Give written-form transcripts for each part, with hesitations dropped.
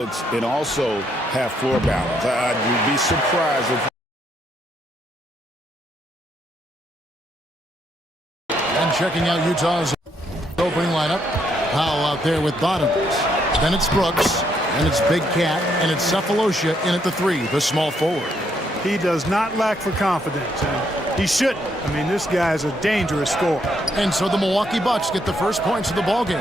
and also have floor balance. I'd be surprised if. And checking out Utah's opening lineup. Powell out there with Bottoms. Then it's Brooks, and it's Big Cat, and it's Cephalosha in at the 3, the small forward. He does not lack for confidence, and he shouldn't. I mean, this guy is a dangerous scorer. And so the Milwaukee Bucks get the first points of the ballgame.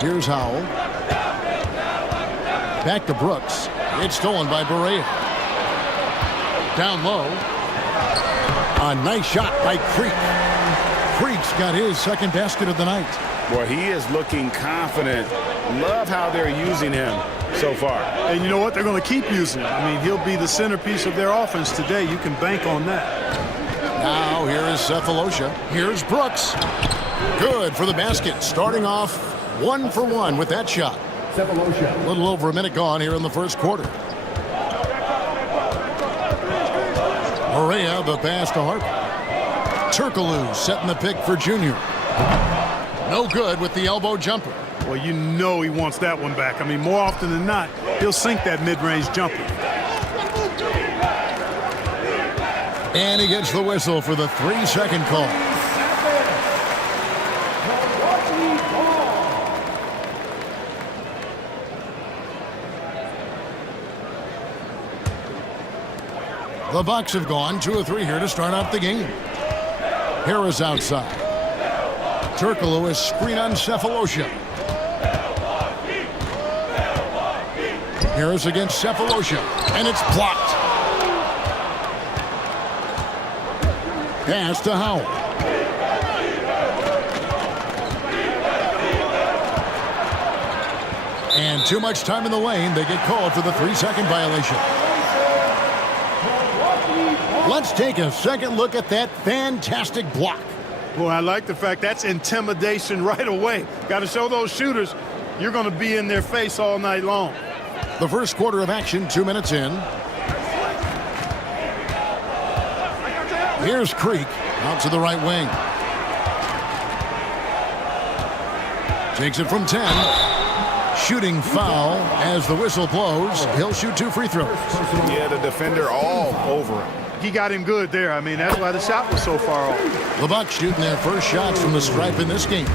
Here's Howell. Back to Brooks. It's stolen by Barea. Down low. A nice shot by Creek. Creek's got his second basket of the night. Boy, he is looking confident. Love how they're using him so far. And you know what? They're going to keep using him. I mean, he'll be the centerpiece of their offense today. You can bank on that. Now here is Cephalosha. Here's Brooks. Good for the basket. Starting off 1 for 1 with that shot. A little over a minute gone here in the first quarter. Barea, the pass to Harper. Turkoglu setting the pick for Junior. No good with the elbow jumper. Well, you know he wants that one back. I mean, more often than not, he'll sink that mid-range jumper. And he gets the whistle for the 3-second call. The Bucks have gone 2 of 3 here to start out the game. Harris outside. Turkoglu is screen on Cephalosha. Harris against Cephalosha, and it's blocked. Pass to Howell. And too much time in the lane. They get called for the 3-second violation. Let's take a second look at that fantastic block. Boy, I like the fact that's intimidation right away. Got to show those shooters you're going to be in their face all night long. The first quarter of action, 2 minutes in. Here's Creek out to the right wing. Takes it from 10. Shooting foul as the whistle blows. He'll shoot 2 free throws. Yeah, the defender all over him. He got him good there. I mean, that's why the shot was so far off. The Bucks shooting their first shots from the stripe in this game.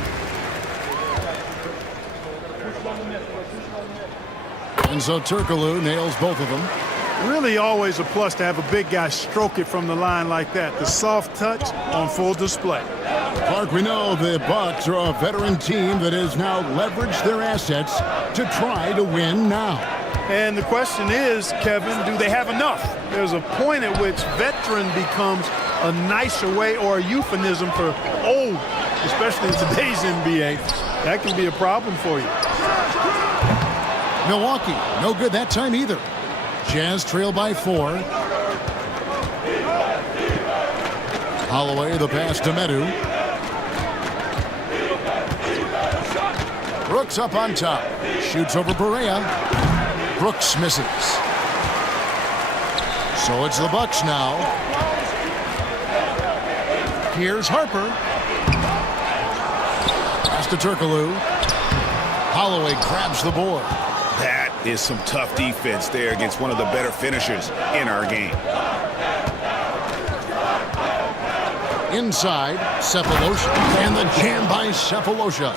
And so Turkoglu nails both of them. Really always a plus to have a big guy stroke it from the line like that. The soft touch on full display. Clark, we know the Bucks are a veteran team that has now leveraged their assets to try to win now. And the question is, Kevin, do they have enough? There's a point at which veteran becomes a nicer way or a euphemism for old, especially in today's NBA. That can be a problem for you. Milwaukee, no good that time either. Jazz trail by 4. Holloway, the pass to Medu. Brooks up on top. Shoots over Barea. Brooks misses. So it's the Bucks now. Here's Harper. Pass to Turkoglu. Holloway grabs the board. That is some tough defense there against one of the better finishers in our game. Inside, Cephalosha. And the jam by Cephalosha.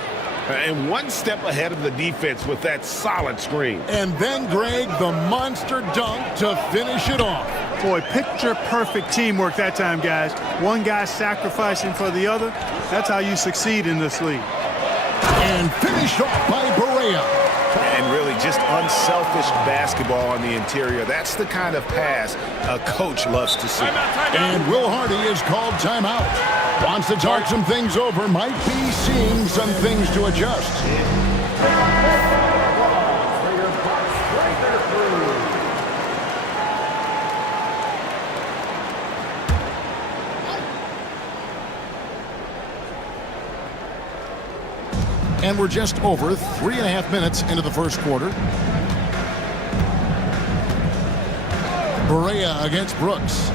And one step ahead of the defense with that solid screen. And then, Greg, the monster dunk to finish it off. Boy, picture-perfect teamwork that time, guys. One guy sacrificing for the other. That's how you succeed in this league. And finished off by Barea. And really just unselfish basketball on the interior. That's the kind of pass a coach loves to see. And Will Hardy is called timeout. Wants to talk some things over. Might be seeing some things to adjust. And we're just over 3.5 minutes into the first quarter. Barea against Brooks.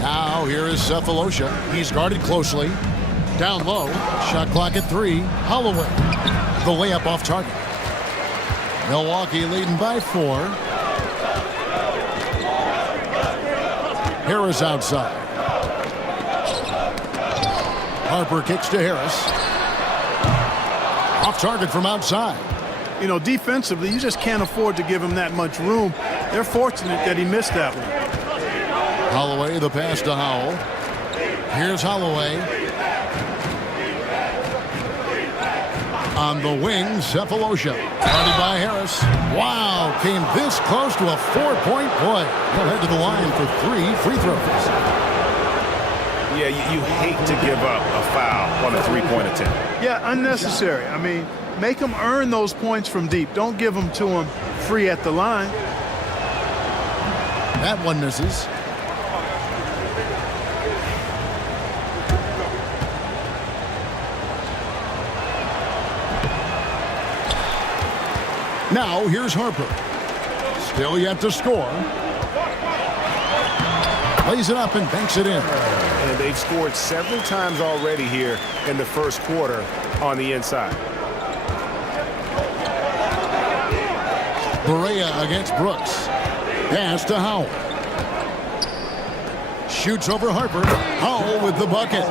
Now here is Cephalosha. He's guarded closely. Down low. Shot clock at 3. Holloway. The layup off target. Milwaukee leading by 4. Harris outside. Harper kicks to Harris. Off target from outside. You know, defensively, you just can't afford to give him that much room. They're fortunate that he missed that one. Holloway, the pass to Howell. Here's Holloway. On the wing, Cephalosha. Guarded by Harris. Wow, came this close to a 4-point play. He'll head to the line for 3 free throws. Yeah, you hate to give up a foul on a three-point attempt. Yeah, unnecessary. I mean, make them earn those points from deep. Don't give them to them free at the line. That one misses. Now here's Harper. Still yet to score. Lays it up and banks it in. And they've scored several times already here in the first quarter on the inside. Berea against Brooks. Pass to Howell. Shoots over Harper. Howell with the bucket.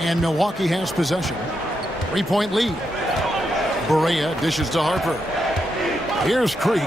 And Milwaukee has possession. 3-point lead. Berea dishes to Harper. Here's Creek.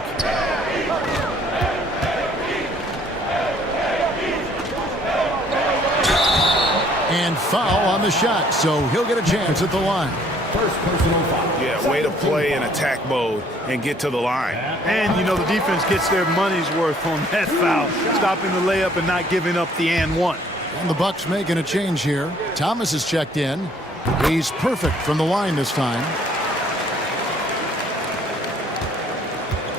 And foul on the shot, so he'll get a chance at the line. First personal foul. Yeah, way to play in attack mode and get to the line. And, you know, the defense gets their money's worth on that foul. Stopping the layup and not giving up the and one. And the Bucks making a change here. Thomas is checked in. He's perfect from the line this time.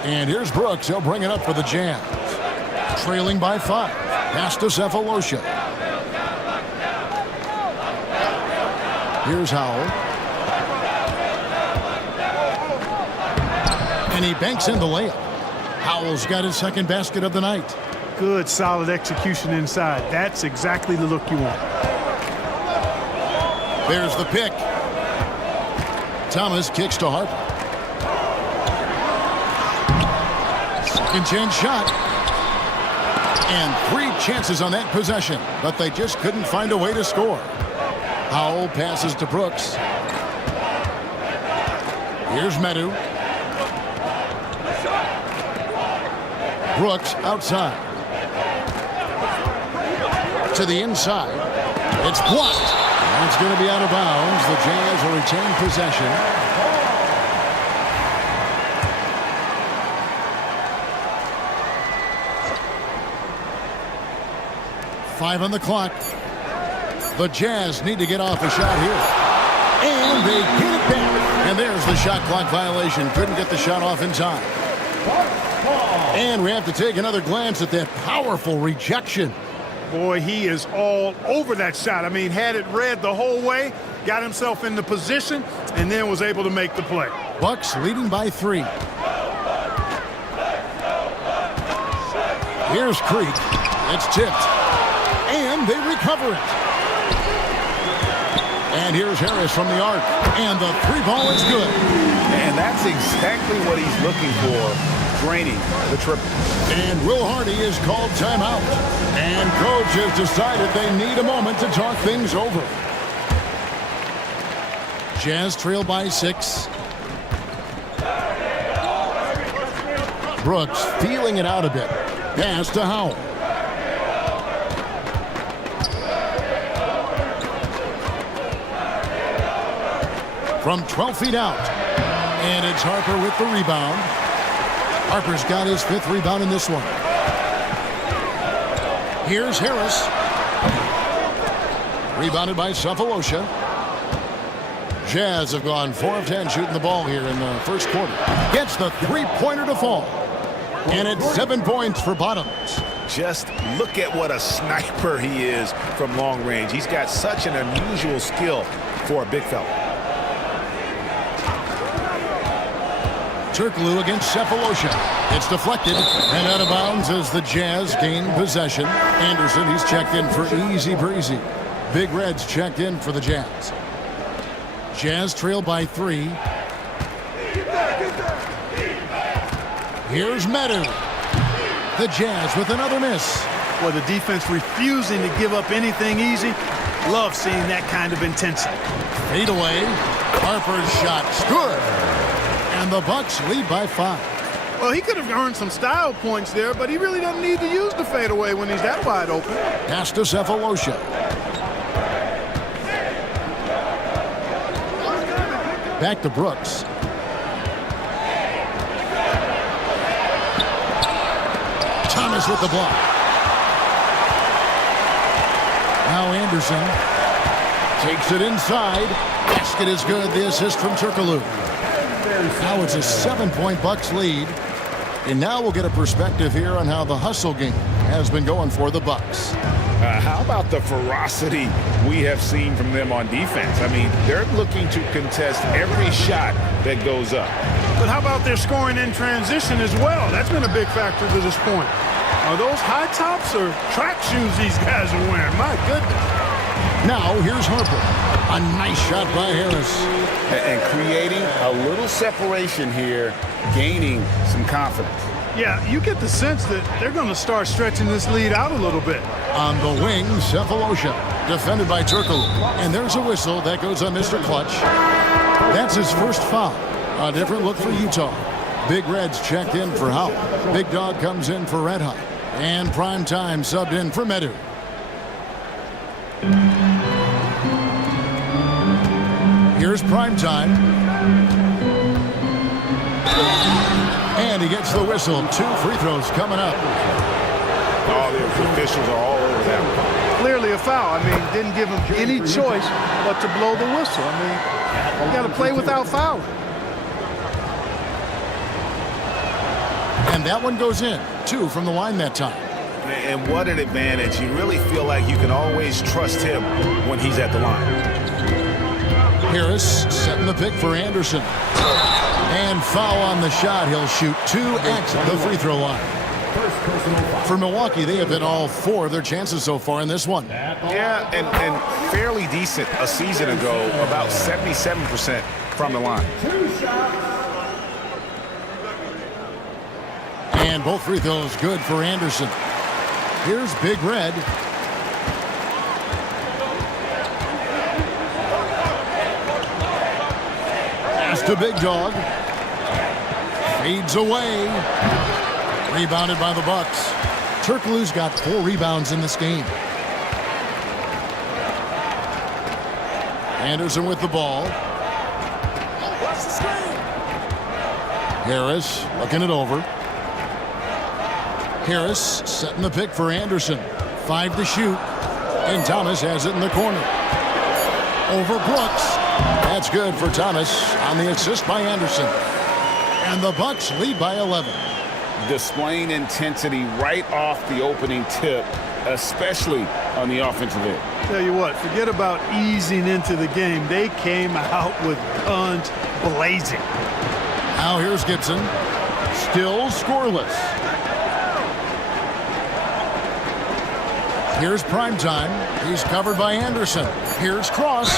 And here's Brooks. He'll bring it up for the Jazz. Trailing by 5. Pass to Cephalosha. Here's Howell. And he banks in the layup. Howell's got his second basket of the night. Good, solid execution inside. That's exactly the look you want. There's the pick. Thomas kicks to Harper. Second chance shot. And 3 chances on that possession, but they just couldn't find a way to score. Howell passes to Brooks. Here's Medu. Brooks outside. To the inside. It's blocked. And it's going to be out of bounds. The Jazz will retain possession. Five on the clock. The Jazz need to get off a shot here. And they get it back. And there's the shot clock violation. Couldn't get the shot off in time. And we have to take another glance at that powerful rejection. Boy, he is all over that shot. I mean, had it read the whole way, got himself in the position, and then was able to make the play. Bucks leading by 3. Here's Creek. It's tipped. And they recover it. And here's Harris from the arc. And the 3-ball is good. And that's exactly what he's looking for, draining the triple. And Will Hardy is called timeout. And coach has decided they need a moment to talk things over. Jazz trail by 6. Brooks feeling it out a bit. Pass to Howell. From 12 feet out. And it's Harper with the rebound. Harper's got his 5th rebound in this one. Here's Harris. Rebounded by Cephalosha. Jazz have gone 4 of 10 shooting the ball here in the first quarter. Gets the 3-pointer to fall. And it's 7 points for Bottoms. Just look at what a sniper he is from long range. He's got such an unusual skill for a big fella. Turkoglu against Cephalosha. It's deflected and out of bounds as the Jazz gain possession. Anderson, he's checked in for easy breezy. Big Red's checked in for the Jazz. Jazz trail by 3. Here's Meadow. The Jazz with another miss. Well, the defense refusing to give up anything easy. Love seeing that kind of intensity. Fade away. Harper's shot's good. And the Bucks lead by 5. Well, he could have earned some style points there, but he really doesn't need to use the fadeaway when he's that wide open. Pass to Cephalosha. Back to Brooks. Thomas with the block. Now Anderson takes it inside. Basket is good. The assist from Turkoglu. Now it's a 7-point Bucks lead. And now we'll get a perspective here on how the hustle game has been going for the Bucks. How about the ferocity we have seen from them on defense? I mean, they're looking to contest every shot that goes up. But how about their scoring in transition as well? That's been a big factor to this point. Are those high tops or track shoes these guys are wearing? My goodness. Now here's Harper. A nice shot by Harris. And creating a little separation here, gaining some confidence. Yeah, you get the sense that they're going to start stretching this lead out a little bit. On the wing, Cephalosha, defended by Turkoglu. And there's a whistle that goes on Mr. Clutch. That's his first foul. A different look for Utah. Big Red's checked in for Howell. Big Dog comes in for Red Hot. And Prime Time subbed in for Medu. Here's Prime Time. And he gets the whistle. 2 free throws coming up. All the officials are all over that one. Clearly a foul. I mean, didn't give him any choice but to blow the whistle. I mean, you got to play without fouling. And that one goes in. 2 from the line that time. And what an advantage. You really feel like you can always trust him when he's at the line. Harris setting the pick for Anderson. And foul on the shot. He'll shoot 2 at the free throw line. For Milwaukee, they have hit all 4 of their chances so far in this one. Yeah, and fairly decent a season ago, about 77% from the line. And both free throws good for Anderson. Here's Big Red. Pass to Big Dog. Fades away. Rebounded by the Bucks. Turkoglu's got 4 rebounds in this game. Anderson with the ball. Harris looking it over. Harris setting the pick for Anderson. 5 to shoot. And Thomas has it in the corner. Over Brooks. That's good for Thomas on the assist by Anderson. And the Bucks lead by 11. Displaying intensity right off the opening tip, especially on the offensive end. Tell you what, forget about easing into the game. They came out with guns blazing. Now here's Gibson. Still scoreless. Here's Prime Time. He's covered by Anderson. Here's Cross.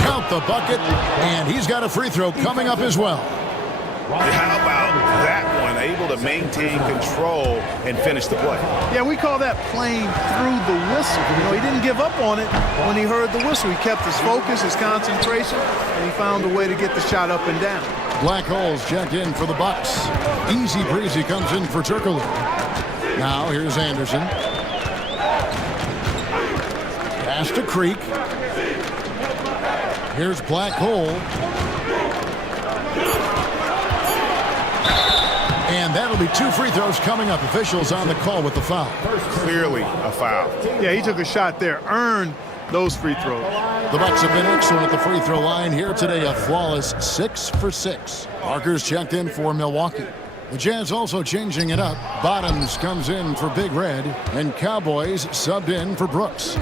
Count the bucket. And he's got a free throw coming up as well. How about that one? Able to maintain control and finish the play. Yeah, we call that playing through the whistle. You know, he didn't give up on it when he heard the whistle. He kept his focus, his concentration, and he found a way to get the shot up and down. Black Holes checked in for the Bucks. Easy breezy comes in for Turkoglu. Now here's Anderson. Pass to Creek. Here's Black Hole. And that'll be 2 free throws coming up. Officials on the call with the foul. Clearly a foul. Yeah, he took a shot there, earned those free throws. The Bucks have been excellent at the free throw line here today. A flawless 6 for 6. Parker's checked in for Milwaukee. The Jazz also changing it up. Bottoms comes in for Big Red. And Cowboys subbed in for Brooks.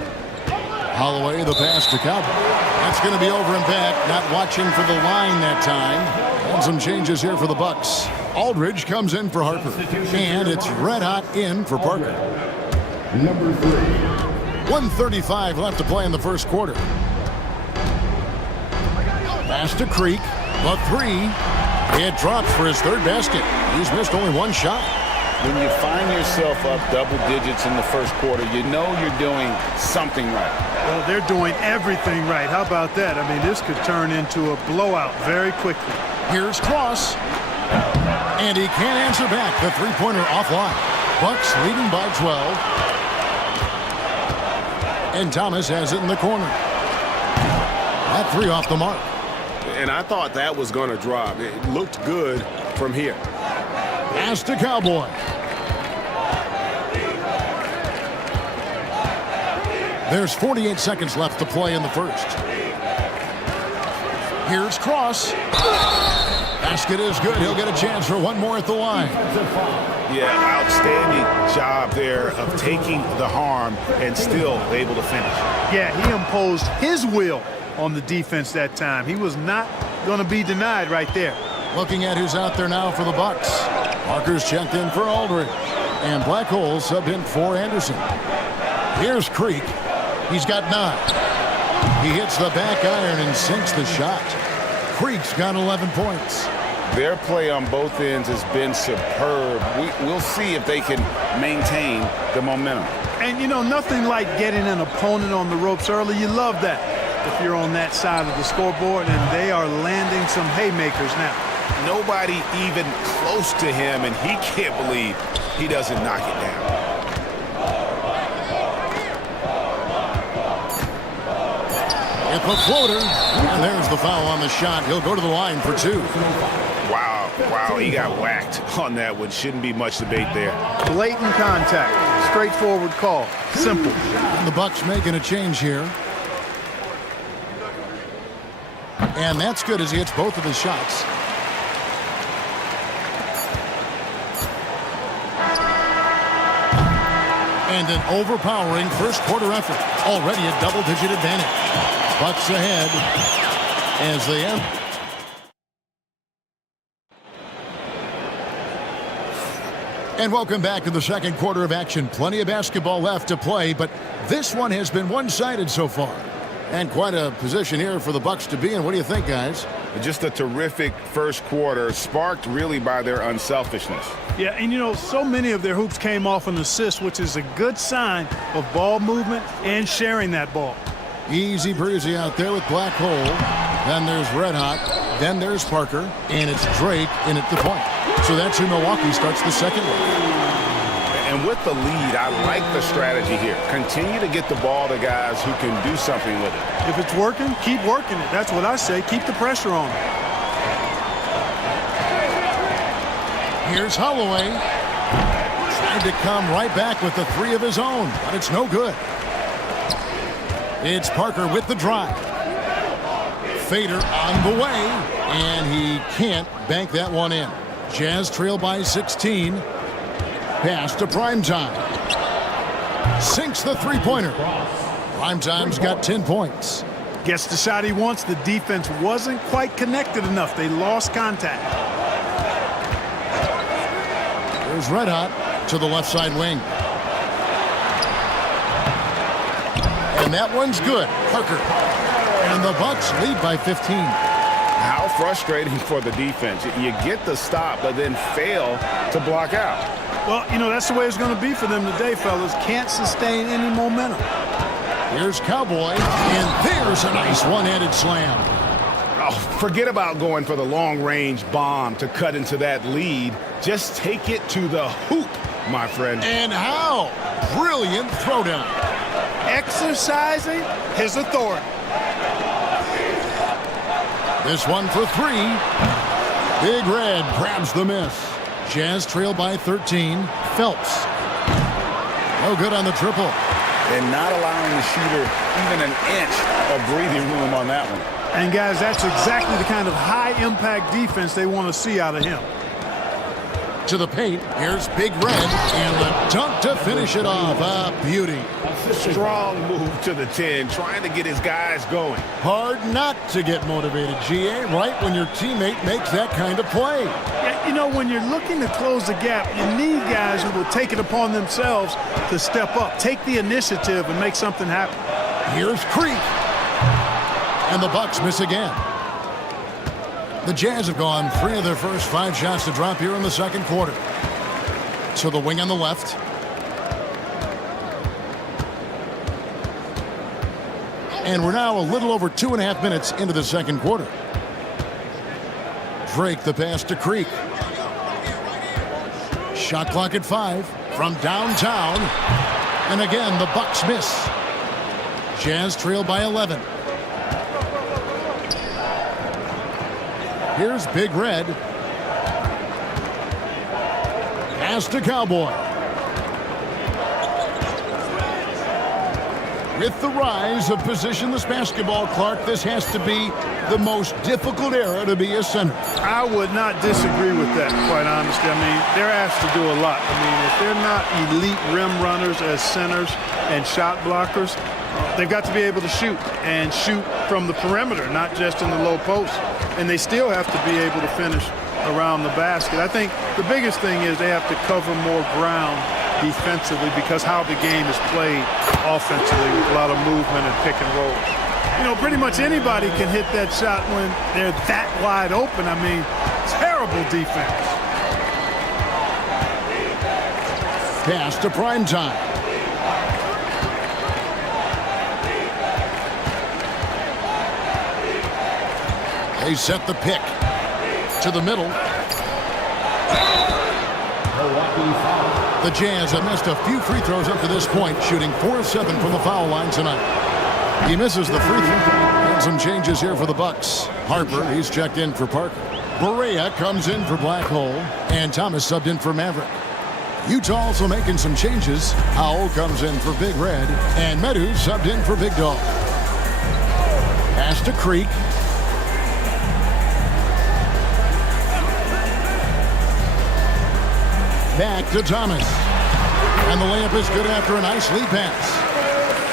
Holloway, the pass to Cowboy. That's going to be over and back. Not watching for the line that time. And some changes here for the Bucks. Aldridge comes in for Harper. And it's red hot in for Parker. Number 3. 1:35 left to play in the first quarter. Pass to Creek. The three. It drops for his third basket. He's missed only one shot. When you find yourself up double digits in the first quarter, you know you're doing something right. Well, they're doing everything right. How about that? I mean, this could turn into a blowout very quickly. Here's Cross. And he can't answer back. The three-pointer offline. Bucks leading by 12. And Thomas has it in the corner. That three off the mark. And I thought that was going to drop. It looked good from here. Pass to Cowboy. There's 48 seconds left to play in the first. Here's Cross. Basket is good. He'll get a chance for one more at the line. Yeah, outstanding job there of taking the harm and still able to finish. Yeah, he imposed his will on the defense that time. He was not going to be denied right there. Looking at who's out there now for the Bucks. Parker's checked in for Aldridge. And Black Hole subbed in for Anderson. Here's Creek. He's got 9. He hits the back iron and sinks the shot. Creek's got 11 points. Their play on both ends has been superb. We'll see if they can maintain the momentum. And, you know, nothing like getting an opponent on the ropes early. You love that if you're on that side of the scoreboard, and they are landing some haymakers now. Nobody even close to him, and he can't believe he doesn't knock it down. It's a floater, and there's the foul on the shot. He'll go to the line for 2. Wow, he got whacked on that one. Shouldn't be much debate there. Blatant contact. Straightforward call. Simple. And the Bucks making a change here. And that's good as he hits both of his shots. And an overpowering first quarter effort. Already a double-digit advantage. Bucks ahead as they end. And welcome back to the second quarter of action. Plenty of basketball left to play, but this one has been one-sided so far. And quite a position here for the Bucks to be in. What do you think, guys? Just a terrific first quarter, sparked really by their unselfishness. Yeah, and you know, so many of their hoops came off an assist, which is a good sign of ball movement and sharing that ball. Easy breezy out there with Black Hole. Then there's Red Hot. Then there's Parker. And it's Drake in at the point. So that's who Milwaukee starts the second one. And with the lead, I like the strategy here. Continue to get the ball to guys who can do something with it. If it's working, keep working it. That's what I say. Keep the pressure on. Here's Holloway. Trying to come right back with the three of his own, but it's no good. It's Parker with the drive. Fader on the way, and he can't bank that one in. Jazz trail by 16. Pass to Primetime. Sinks the three-pointer. Primetime's got 10 points. Gets the shot he wants. The defense wasn't quite connected enough. They lost contact. There's Red Hot to the left side wing. And that one's good. Parker. And the Bucks lead by 15. How frustrating for the defense. You get the stop, but then fail to block out. Well, you know, that's the way it's going to be for them today, fellas. Can't sustain any momentum. Here's Cowboy, and there's a nice one-handed slam. Oh, forget about going for the long-range bomb to cut into that lead. Just take it to the hoop, my friend. And how? Brilliant throwdown. Exercising his authority. This one for 3. Big Red grabs the miss. Jazz trail by 13. Phelps. No good on the triple. And not allowing the shooter even an inch of breathing room on that one. And, guys, that's exactly the kind of high-impact defense they want to see out of him. To the paint. Here's Big Red. And the dunk to finish it off. A beauty. Strong move to the 10, trying to get his guys going. Hard not to get motivated, GA, right when your teammate makes that kind of play. Yeah, you know, when you're looking to close the gap, you need guys who will take it upon themselves to step up, take the initiative, and make something happen. Here's Creek. And the Bucks miss again. The Jazz have gone 3 of their first 5 shots to drop here in the second quarter. To the wing on the left. And we're now a little over 2.5 minutes into the second quarter. Drake the pass to Creek. Shot clock at 5 from downtown. And again, the Bucks miss. Jazz trail by 11. Here's Big Red. Pass to Cowboy. With the rise of positionless basketball, Clark, this has to be the most difficult era to be a center. I would not disagree with that, quite honestly. I mean, they're asked to do a lot. I mean, if they're not elite rim runners as centers and shot blockers, they've got to be able to shoot and shoot from the perimeter, not just in the low post. And they still have to be able to finish around the basket. I think the biggest thing is they have to cover more ground defensively because how the game is played offensively with a lot of movement and pick and roll. You know, pretty much anybody can hit that shot when they're that wide open. I mean, terrible defense. Pass to Primetime. They set the pick to the middle. The Jazz have missed a few free throws up to this point, shooting 4 of 7 from the foul line tonight. He misses the free throw. And some changes here for the Bucks. Harper, he's checked in for Parker. Berea comes in for Black Hole, and Thomas subbed in for Maverick. Utah also making some changes. Howell comes in for Big Red, and Medu subbed in for Big Dog. Pass to Creek. Back to Thomas. And the layup is good after a nice lead pass.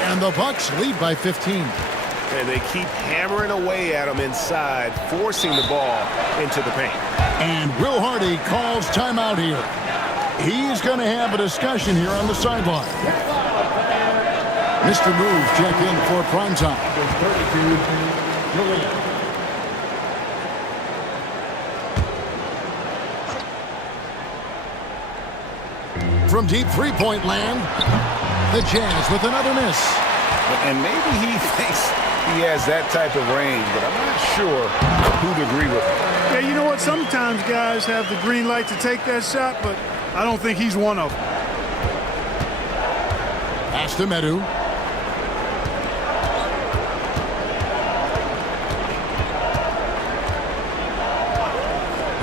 And the Bucks lead by 15. And they keep hammering away at him inside, forcing the ball into the paint. And Will Hardy calls timeout here. He's going to have a discussion here on the sideline. Mr. Moves check in for Primetime. From deep three-point land, the Jazz with another miss. And maybe he thinks he has that type of range, but I'm not sure who'd agree with him. Yeah, you know what? Sometimes guys have the green light to take that shot, but I don't think he's one of them. Pass to Medu.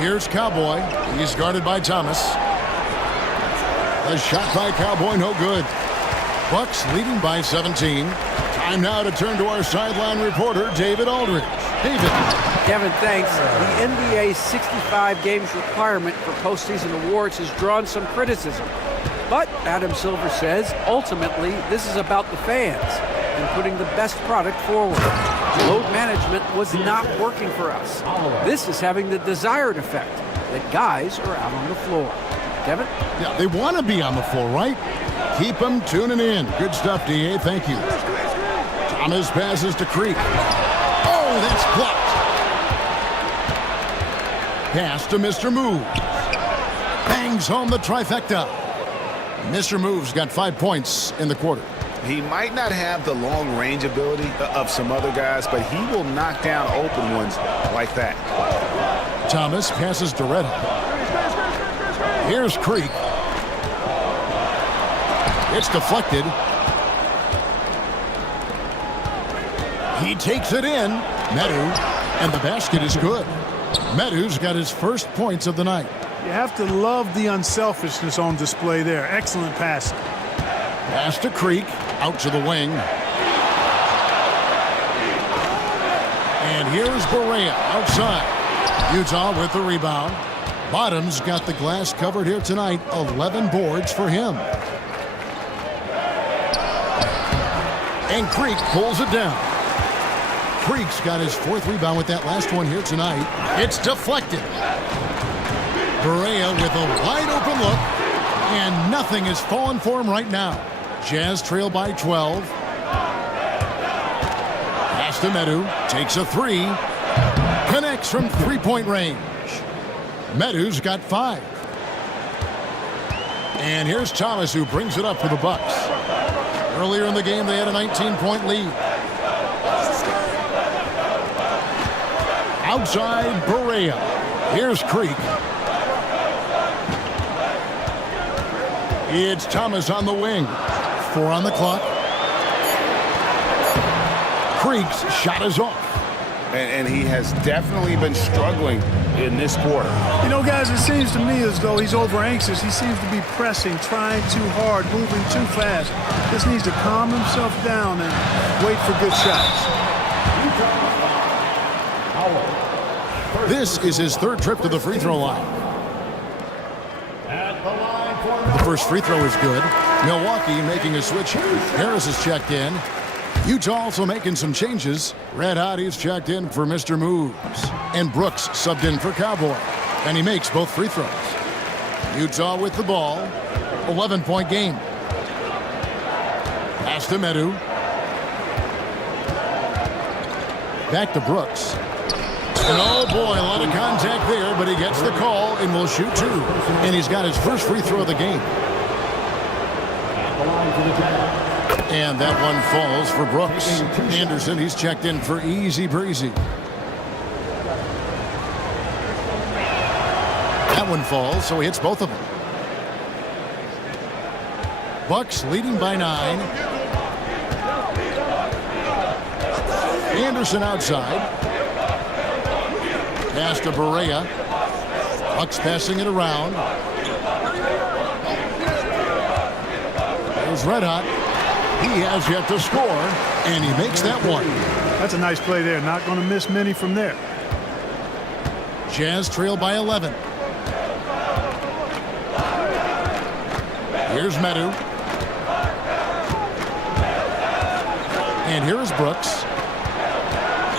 Here's Cowboy. He's guarded by Thomas. A shot by Cowboy, no good. Bucks leading by 17. Time now to turn to our sideline reporter, David Aldridge. David. Kevin, thanks. The NBA's 65 games requirement for postseason awards has drawn some criticism. But, Adam Silver says, ultimately, this is about the fans and putting the best product forward. Load management was not working for us. This is having the desired effect, that guys are out on the floor. Kevin? Yeah, they want to be on the floor, right? Keep them tuning in. Good stuff, D.A. Thank you. Thomas passes to Creek. Oh, that's blocked. Pass to Mr. Moves. Bangs home the trifecta. Mr. Moves got 5 points in the quarter. He might not have the long-range ability of some other guys, but he will knock down open ones like that. Thomas passes to Redhawk. Here's Creek. It's deflected. He takes it in. Medu. And the basket is good. Medu's got his first points of the night. You have to love the unselfishness on display there. Excellent passing. Pass to Creek. Out to the wing. And here's Berea outside. Utah with the rebound. Bottom's got the glass covered here tonight. 11 boards for him. And Creek pulls it down. Creek's got his 4th rebound with that last one here tonight. It's deflected. Berea with a wide open look. And nothing is falling for him right now. Jazz trail by 12. Pass to Medu. Takes a 3. Connects from 3-point range. Medu's got 5. And here's Thomas, who brings it up for the Bucks. Earlier in the game, they had a 19-point lead. Outside Berea. Here's Creek. It's Thomas on the wing. 4 on the clock. Creek's shot is off. And he has definitely been struggling in this quarter. You know, guys, it seems to me as though he's over anxious. He seems to be pressing, trying too hard, moving too fast. Just needs to calm himself down and wait for good shots. This is his 3rd trip to the free throw line. The first free throw is good. Milwaukee making a switch. Harris is checked in. Utah also making some changes. Red Hotties checked in for Mr. Moves. And Brooks subbed in for Cowboy. And he makes both free throws. Utah with the ball. 11-point game. Pass to Medu. Back to Brooks. And oh boy, a lot of contact there, but he gets the call and will shoot 2. And he's got his first free throw of the game. And that one falls for Brooks. Anderson, he's checked in for Easy Breezy. That one falls, so he hits both of them. Bucks leading by 9. Anderson outside. Pass to Berea. Bucks passing it around. There's Red Hot. He has yet to score, and he makes that one. That's a nice play there. Not going to miss many from there. Jazz trail by 11. Here's Medu. And here is Brooks.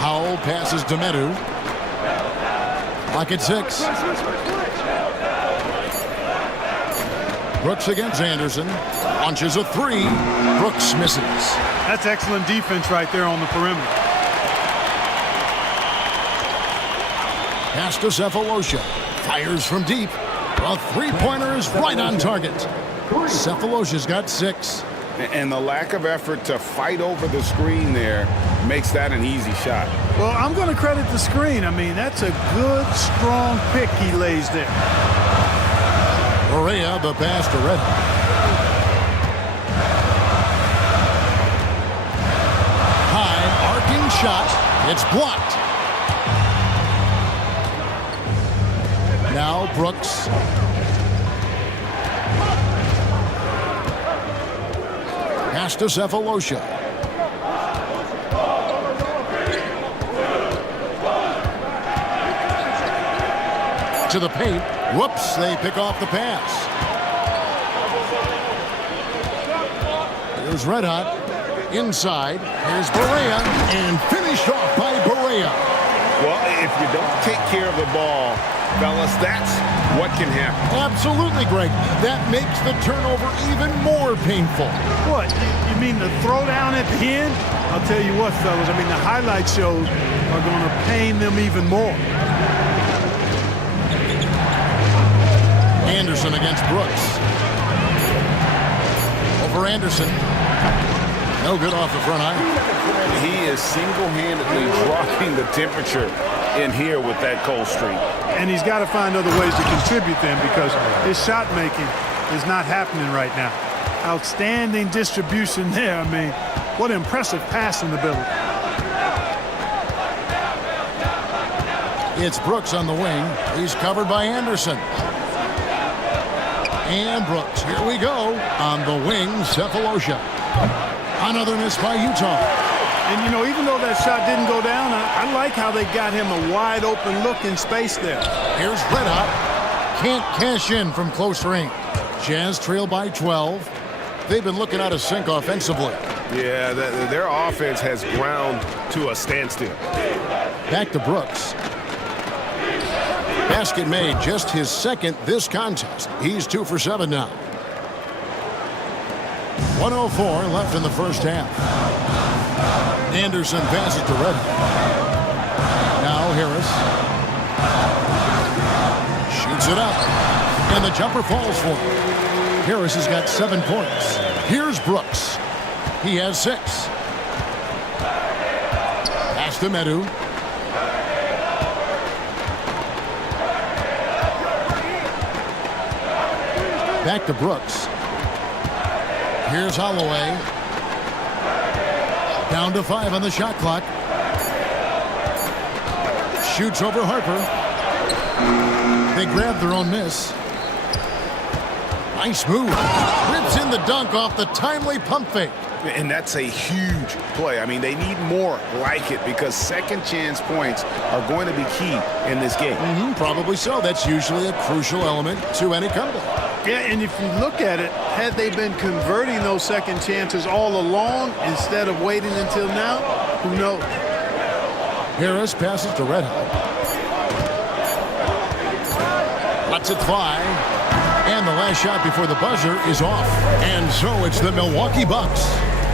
Howell passes to Medu. Clock at 6. Brooks against Anderson. Launches a 3. Brooks misses. That's excellent defense right there on the perimeter. Pass to Cephalosha. Fires from deep. A 3-pointer is right on target. Cephalosha's got 6. And the lack of effort to fight over the screen there makes that an easy shot. Well, I'm going to credit the screen. I mean, that's a good, strong pick he lays there. Berea, the pass to Red. High, arcing shot. It's blocked. Now Brooks. Pass to Cephalosha. To the paint. Whoops, they pick off the pass. Here's Red Hot. Inside. Here's Berea. And finished off by Berea. Well, if you don't take care of the ball, fellas, that's what can happen. Absolutely, Greg. That makes the turnover even more painful. What? You mean the throwdown at the end? I'll tell you what, fellas. I mean, the highlight shows are going to pain them even more. Anderson against Brooks. Over Anderson. No good off the front iron. He is single-handedly dropping the temperature in here with that cold streak. And he's got to find other ways to contribute then, because his shot making is not happening right now. Outstanding distribution there. I mean, what impressive passing ability. It's Brooks on the wing. He's covered by Anderson. And Brooks, here we go. On the wing, Cephalosha. Another miss by Utah. And, you know, even though that shot didn't go down, I like how they got him a wide open look in space there. Here's Red Hot. Can't cash in from close range. Jazz trail by 12. They've been looking out of sync offensively. Yeah, their offense has ground to a standstill. Back to Brooks. Basket made, just his second this contest. He's 2 for 7 now. 1:04 left in the first half. Anderson passes to Red. Now Harris. Shoots it up. And the jumper falls for him. Harris has got 7 points. Here's Brooks. He has 6. Pass to Medu. Back to Brooks. Here's Holloway. Down to 5 on the shot clock. Shoots over Harper. They grab their own miss. Nice move. Rips in the dunk off the timely pump fake. And that's a huge play. I mean, they need more like it because second chance points are going to be key in this game. Probably so. That's usually a crucial element to any comeback. Yeah, and if you look at it, had they been converting those second chances all along instead of waiting until now, who knows? Harris passes to Red Hot. Lets it fly. And the last shot before the buzzer is off. And so it's the Milwaukee Bucks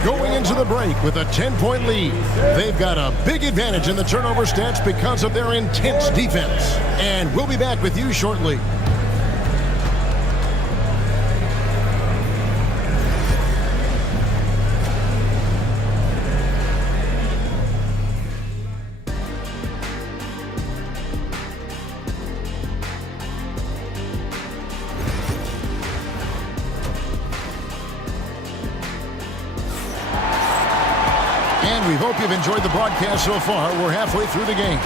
going into the break with a 10-point lead. They've got a big advantage in the turnover stats because of their intense defense. And we'll be back with you shortly. We hope you've enjoyed the broadcast so far. We're halfway through the game.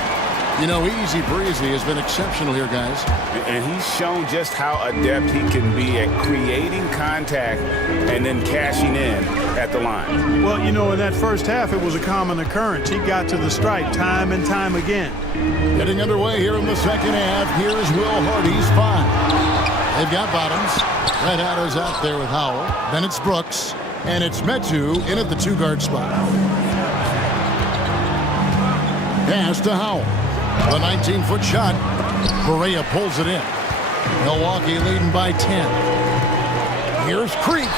You know, Easy Breezy has been exceptional here, guys. And he's shown just how adept he can be at creating contact and then cashing in at the line. Well, you know, in that first half, it was a common occurrence. He got to the stripe time and time again. Getting underway here in the second half. Here's Will Hardy's 5. They've got bottoms. Red Hatter's out there with Howell. Then it's Brooks. And it's Metu in at the 2-guard spot. Pass to Howell. The 19-foot shot. Correa pulls it in. Milwaukee leading by 10. Here's Creek.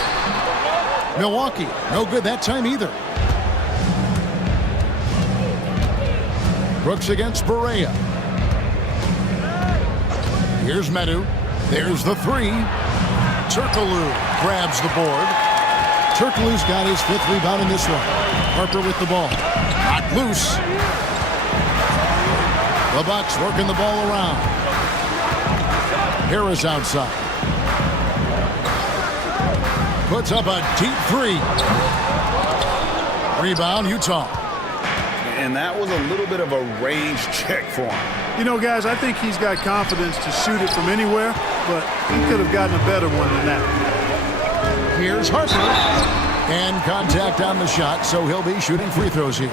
Milwaukee, no good that time either. Brooks against Correa. Here's Medu. There's the 3. Turkoglu grabs the board. Turkoglu's got his 5th rebound in this one. Harper with the ball. Not loose. The Bucks working the ball around. Harris outside. Puts up a deep 3. Rebound, Utah. And that was a little bit of a range check for him. You know, guys, I think he's got confidence to shoot it from anywhere, but he could have gotten a better one than that. Here's Harper. And contact on the shot, so he'll be shooting free throws here.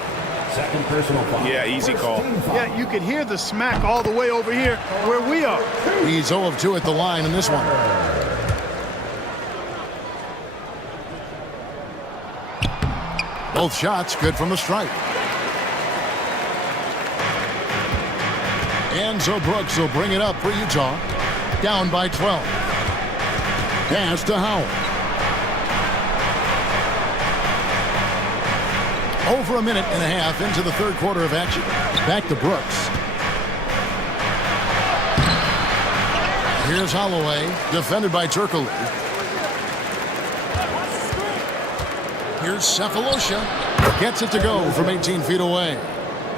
Second personal foul. Yeah, easy call. Yeah, you could hear the smack all the way over here where we are. He's 0 of 2 at the line in this one. Both shots good from the stripe. And so Brooks will bring it up for Utah. Down by 12. Pass to Howell. Over a minute and a half into the third quarter of action. Back to Brooks. Here's Holloway, defended by Turkoglu. Here's Cephalosha. Gets it to go from 18 feet away.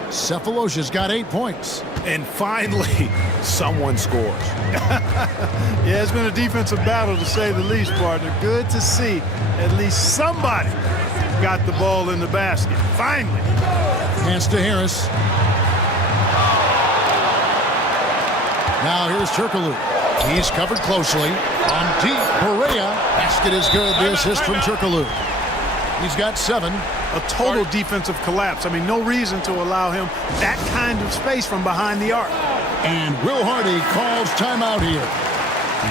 Cephalosha's got 8 points. And finally, someone scores. Yeah, it's been a defensive battle to say the least, partner. Good to see at least somebody got the ball in the basket. Finally. Pass to Harris. Now here's Turkoglu. He's covered closely. On deep, Correa. Basket is good. The assist from Turkoglu. He's got 7. A total defensive collapse. I mean, no reason to allow him that kind of space from behind the arc. And Will Hardy calls timeout here.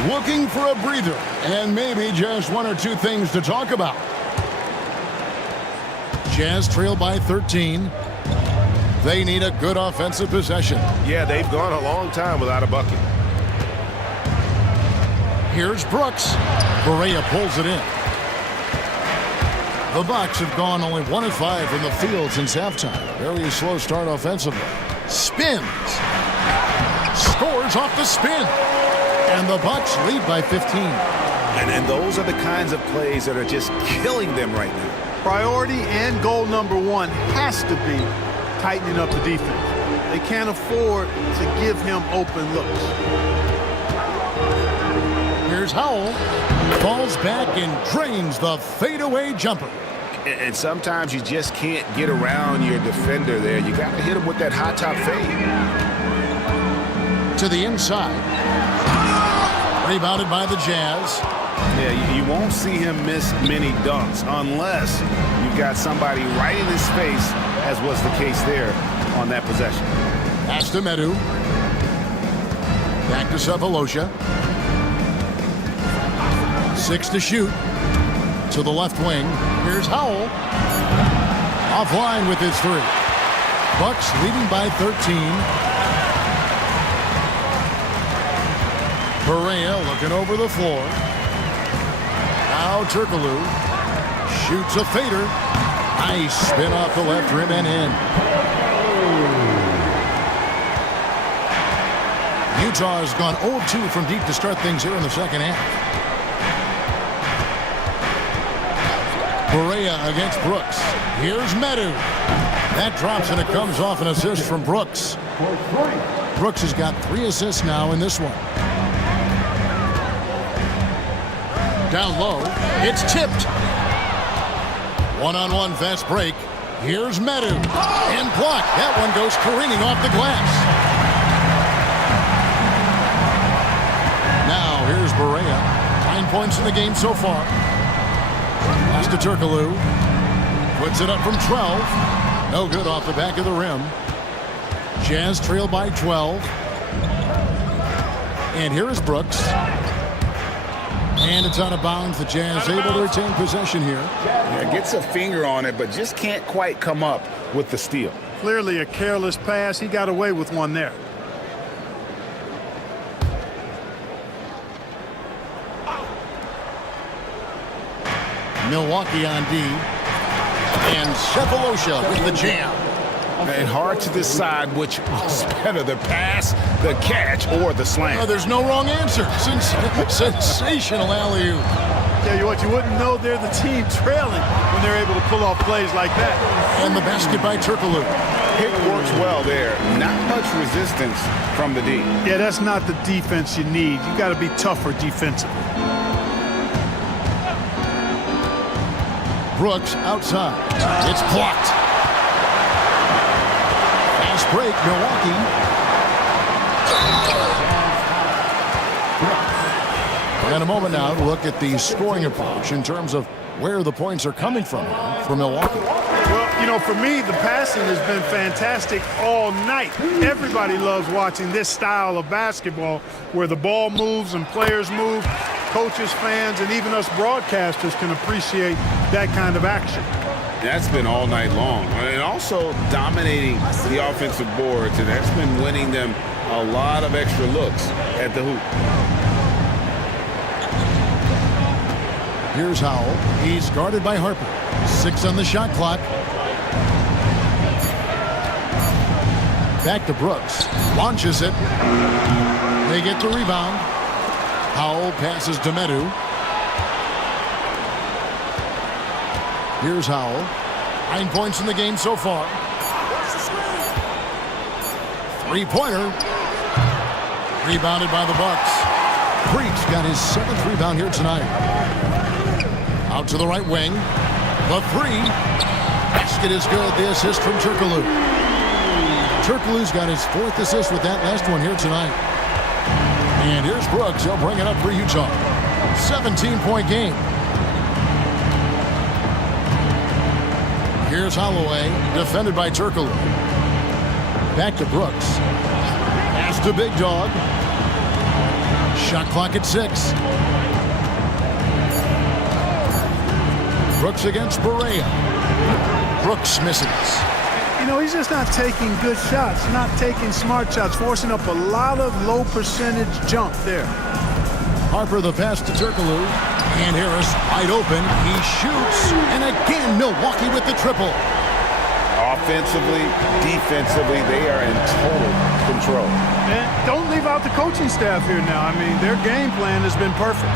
looking for a breather and maybe just one or two things to talk about. Jazz trail by 13. They need a good offensive possession. Yeah, they've gone a long time without a bucket. Here's Brooks. Correa pulls it in. The Bucks have gone only 1 of 5 from the field since halftime. Very slow start offensively. Spins. Scores off the spin. And the Bucks lead by 15. And those are the kinds of plays that are just killing them right now. Priority and goal number 1 has to be tightening up the defense. They can't afford to give him open looks. Here's Howell. Falls back and drains the fadeaway jumper. And sometimes you just can't get around your defender there. You got to hit him with that high top fade. To the inside. Rebounded by the Jazz. Yeah, you won't see him miss many dunks unless you've got somebody right in his face, as was the case there on that possession. Pass to Medu. Back to Sefolosha. 6 to shoot. To the left wing. Here's Howell. Offline with his 3. Bucks leading by 13. Correa looking over the floor. Now Turkoglu shoots a fader. Nice spin off the left rim and in. Utah has gone 0-2 from deep to start things here in the second half. Correa against Brooks. Here's Medu. That drops and it comes off an assist from Brooks. Brooks has got 3 assists now in this one. Down low. It's tipped. One-on-one fast break. Here's Medu. And blocked. That one goes careening off the glass. Now here's Barea. 9 points in the game so far. Pass to Turkoglu. Puts it up from 12. No good off the back of the rim. Jazz trail by 12. And here is Brooks. And it's out of bounds. The Jazz able to retain possession here. Yeah, gets a finger on it, but just can't quite come up with the steal. Clearly a careless pass. He got away with one there. Milwaukee on D. And Sefolosha with the jam. And hard to decide which was better, the pass, the catch, or the slam. Oh, there's no wrong answer. Sensational alley-oop. Tell you what, you wouldn't know they're the team trailing when they're able to pull off plays like that. And the basket by Turkoglu. Pick works well there. Not much resistance from the D. Yeah, that's not the defense you need. You got to be tougher defensively. Brooks outside. It's blocked. Fast break, Milwaukee. In a moment now to look at the scoring approach in terms of where the points are coming from for Milwaukee. Well, you know, for me, the passing has been fantastic all night. Everybody loves watching this style of basketball where the ball moves and players move. Coaches, fans, and even us broadcasters can appreciate that kind of action. That's been all night long. And also dominating the offensive boards, and that's been winning them a lot of extra looks at the hoop. Here's Howell. He's guarded by Harper. 6 on the shot clock. Back to Brooks. Launches it. They get the rebound. Howell passes to Medu. Here's Howell. 9 points in the game so far. 3-pointer. Rebounded by the Bucks. Preach got his 7th rebound here tonight. Out to the right wing. The 3. Basket is good. The assist from Turkoglu. Turkoglu's got his 4th assist with that last one here tonight. And here's Brooks. He'll bring it up for Utah. 17-point game. Here's Holloway, defended by Turkoglu. Back to Brooks. Pass to Big Dog. Shot clock at 6. Brooks against Barea. Brooks misses. You know, he's just not taking good shots, not taking smart shots, forcing up a lot of low percentage jump there. Harper the pass to Turkoglu. And Harris wide open. He shoots. And again, Milwaukee with the triple. Offensively, defensively, they are in total control. And don't leave out the coaching staff here now. I mean, their game plan has been perfect.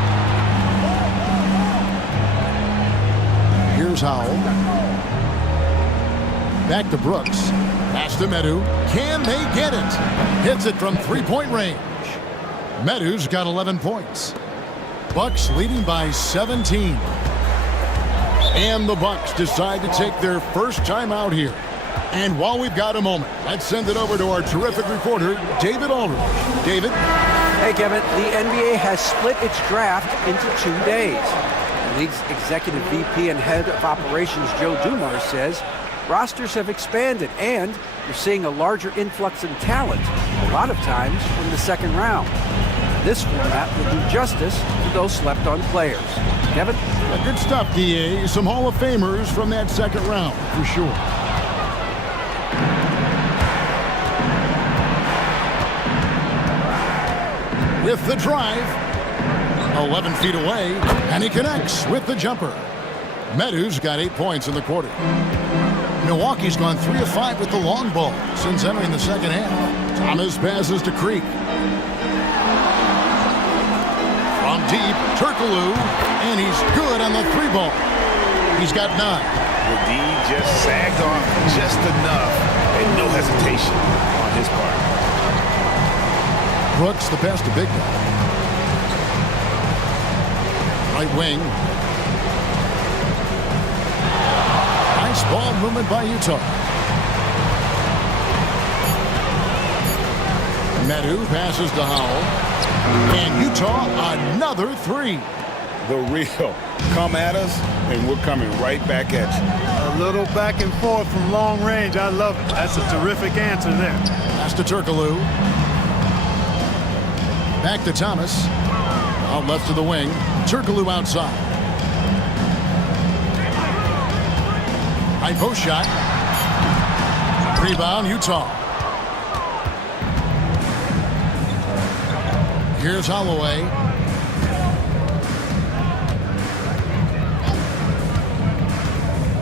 Here's Howell. Back to Brooks. Pass to Medu. Can they get it? Hits it from three-point range. Medu's got 11 points. Bucks leading by 17. And the Bucks decide to take their first time out here. And while we've got a moment, let's send it over to our terrific reporter, David Aldridge. David? Hey, Kevin, the NBA has split its draft into 2 days. The league's executive VP and head of operations, Joe Dumars, says rosters have expanded and you're seeing a larger influx in talent, a lot of times from the second round. This format will do justice to those slept-on players. Kevin? Good stuff, DA. Some Hall of Famers from that second round, for sure. With the drive, 11 feet away, and he connects with the jumper. Medu's got 8 points in the quarter. Milwaukee's gone 3 of 5 with the long ball since entering the second half. Thomas passes to Creek. From deep, Turkoglu, and he's good on the 3-ball. He's got 9. The D just sagged off just enough and no hesitation on his part. Brooks the pass to Big Dog. Right wing. Nice ball movement by Utah. Medu passes to Howell. And Utah, another 3. The real. Come at us, and we're coming right back at you. A little back and forth from long range. I love it. That's a terrific answer there. Pass to Turkoglu. Back to Thomas. Out left to the wing. Turkoglu outside. High post shot. Rebound, Utah. Here's Holloway.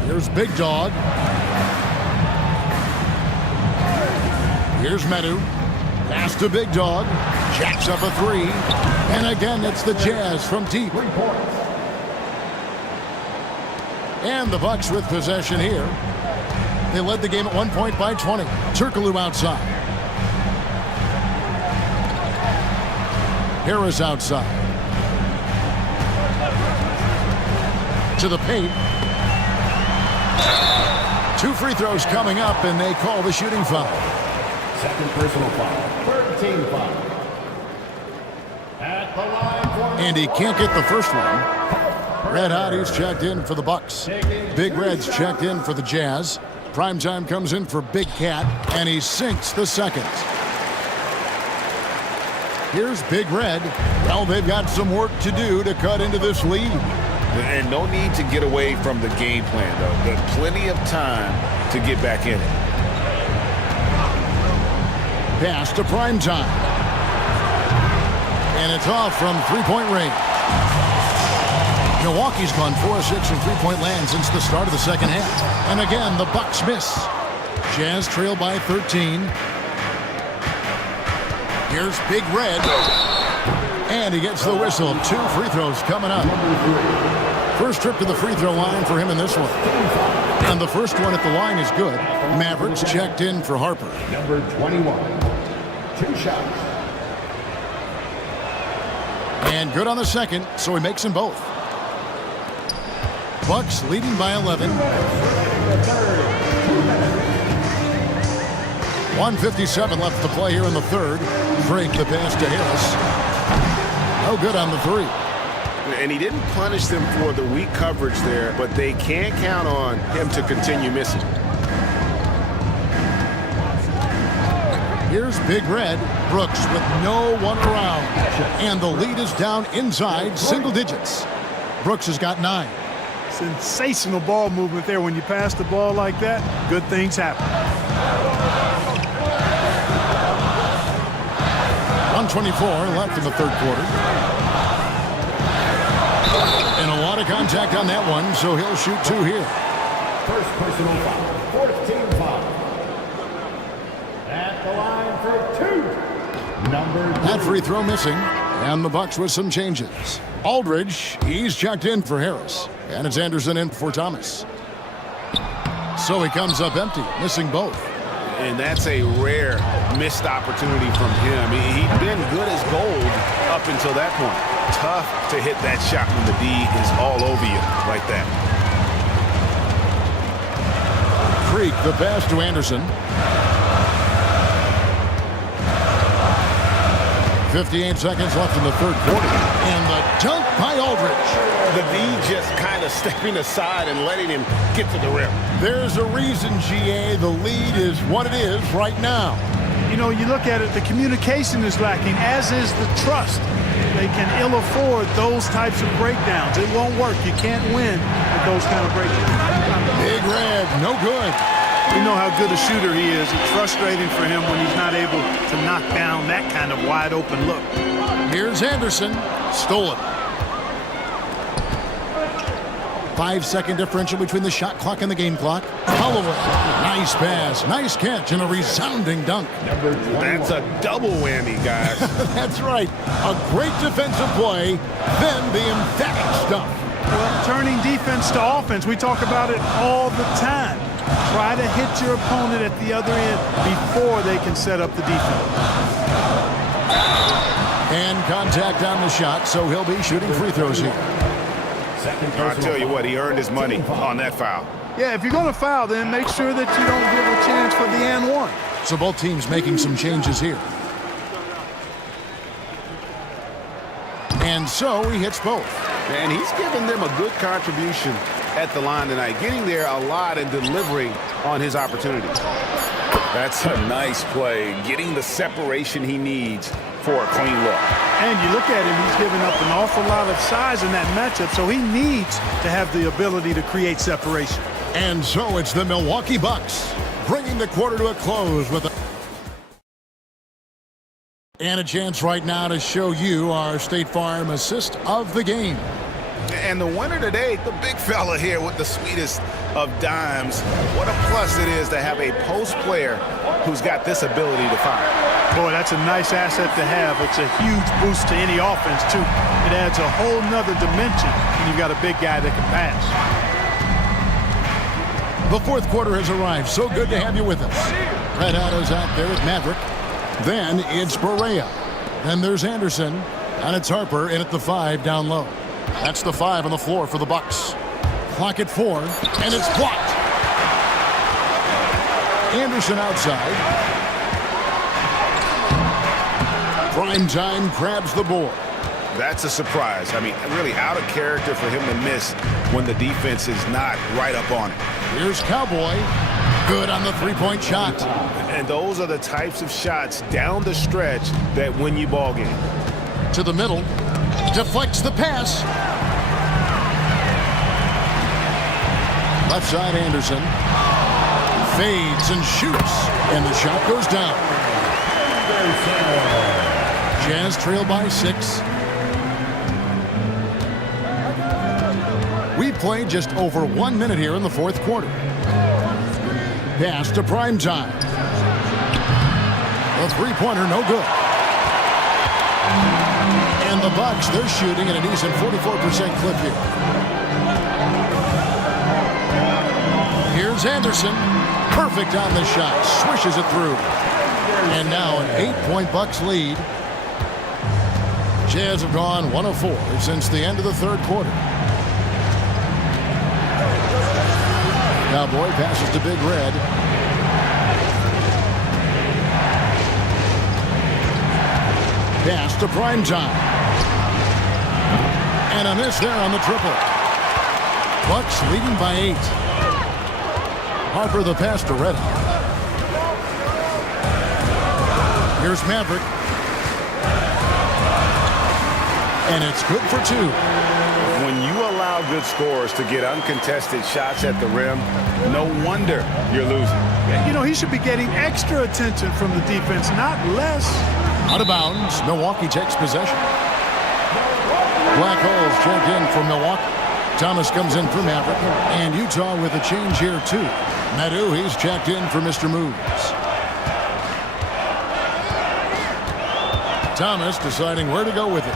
Here's Big Dog. Here's Medu. Pass to Big Dog. Jacks up a 3. And again, it's the Jazz from deep. And the Bucks with possession here. They led the game at 1 point by 20. Turkoglu outside. Harris outside. To the paint. 2 free throws coming up, and they call the shooting foul. Second personal foul. Third team foul. At the line for And he can't get the first one. Red Hotties checked in for the Bucks. Big Red's checked in for the Jazz. Primetime comes in for Big Cat, and he sinks the second. Here's Big Red. Well, they've got some work to do to cut into this lead. And no need to get away from the game plan, though. There's plenty of time to get back in it. Pass to Primetime. And it's off from three-point range. Milwaukee's gone 4 of 6 from three-point land since the start of the second half. And again, the Bucks miss. Jazz trail by 13. Here's Big Red. And he gets the whistle. 2 free throws coming up. First trip to the free throw line for him in this one. And the first one at the line is good. Mavericks checked in for Harper. number 21. 2 shots. And good on the second, so he makes them both. Bucks leading by 11. 1:57 left to play here in the third. Drake the pass to Harris. No good on the 3. And he didn't punish them for the weak coverage there, but they can't count on him to continue missing. Here's Big Red. Brooks with no one around. And the lead is down inside single digits. Brooks has got 9. Sensational ball movement there. When you pass the ball like that, good things happen. 124 left in the third quarter. And a lot of contact on that one, so he'll shoot 2 here. First personal foul. Fourth team foul. At the line for 2. Number 2. That free throw missing, and the Bucks with some changes. Aldridge, he's checked in for Harris, and it's Anderson in for Thomas. So he comes up empty, missing both. And that's a rare missed opportunity from him. He'd been good as gold up until that point. Tough to hit that shot when the D is all over you like that. Creek, the pass to Anderson. 58 seconds left in the third quarter. And the dunk by Aldridge. The D just kind of stepping aside and letting him get to the rim. There's a reason, GA, the lead is what it is right now. You know, you look at it, the communication is lacking, as is the trust. They can ill afford those types of breakdowns. It won't work. You can't win with those kind of breakdowns. Big Red, no good. We know how good a shooter he is. It's frustrating for him when he's not able to knock down that kind of wide open look. Here's Anderson. Stolen. 5-second differential between the shot clock and the game clock. Holloway. Nice pass. Nice catch and a resounding dunk. That's a double whammy, guys. That's right. A great defensive play, then the emphatic stuff. Well, turning defense to offense, we talk about it all the time. Try to hit your opponent at the other end before they can set up the defense. And contact on the shot, so he'll be shooting free throws here. I'll tell you what, he earned his money on that foul. Yeah, if you're going to foul, then make sure that you don't give a chance for the and one. So both teams making some changes here. And so he hits both. And he's given them a good contribution at the line tonight, getting there a lot and delivering on his opportunities. That's a nice play, getting the separation he needs for a clean look. And you look at him, he's given up an awful lot of size in that matchup, so he needs to have the ability to create separation. And so it's the Milwaukee Bucks bringing the quarter to a close with and a chance right now to show you our State Farm assist of the game. And the winner today, the big fella here with the sweetest of dimes. What a plus it is to have a post player who's got this ability to fire. Boy, that's a nice asset to have. It's a huge boost to any offense, too. It adds a whole nother dimension when you've got a big guy that can pass. The fourth quarter has arrived. So good to have you with us. Red Otto's out there at Maverick. Then it's Barea. Then there's Anderson. And it's Harper in at the 5 down low. That's the 5 on the floor for the Bucks. Clock at 4, and it's blocked. Anderson outside. Prime time grabs the board. That's a surprise. I mean, really out of character for him to miss when the defense is not right up on it. Here's Cowboy. Good on the three-point shot. And those are the types of shots down the stretch that win you ball game. To the middle. Deflects the pass. Left side Anderson. Fades and shoots. And the shot goes down. Jazz trail by 6. We played just over 1 minute here in the fourth quarter. Pass to prime time. The three-pointer no good. And the Bucks, they're shooting at a decent 44% clip here. Here's Anderson. Perfect on the shot. Swishes it through. And now an 8-point Bucks lead. Jazz have gone 1 of 4 since the end of the third quarter. Cowboy passes to Big Red. Pass to prime time. And a miss there on the triple. Bucks leading by 8. Harper the pass to Red. Here's Maverick. And it's good for 2. When you allow good scorers to get uncontested shots at the rim, no wonder you're losing. You know, he should be getting extra attention from the defense, not less. Out of bounds. Milwaukee takes possession. Black Holes check in for Milwaukee. Thomas comes in for Maverick. And Utah with a change here, too. Nadu, he's checked in for Mr. Moves. Thomas deciding where to go with it.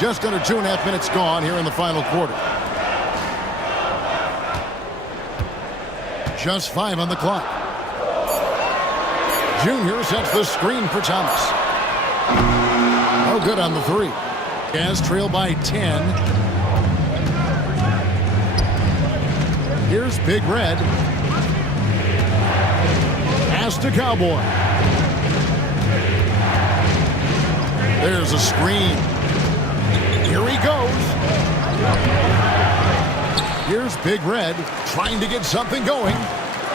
Just under 2.5 minutes gone here in the final quarter. Just 5 on the clock. Junior sets the screen for Thomas. No good on the 3. Jazz trail by 10. Here's Big Red. Pass to Cowboy. There's a screen. Here he goes. Here's Big Red trying to get something going.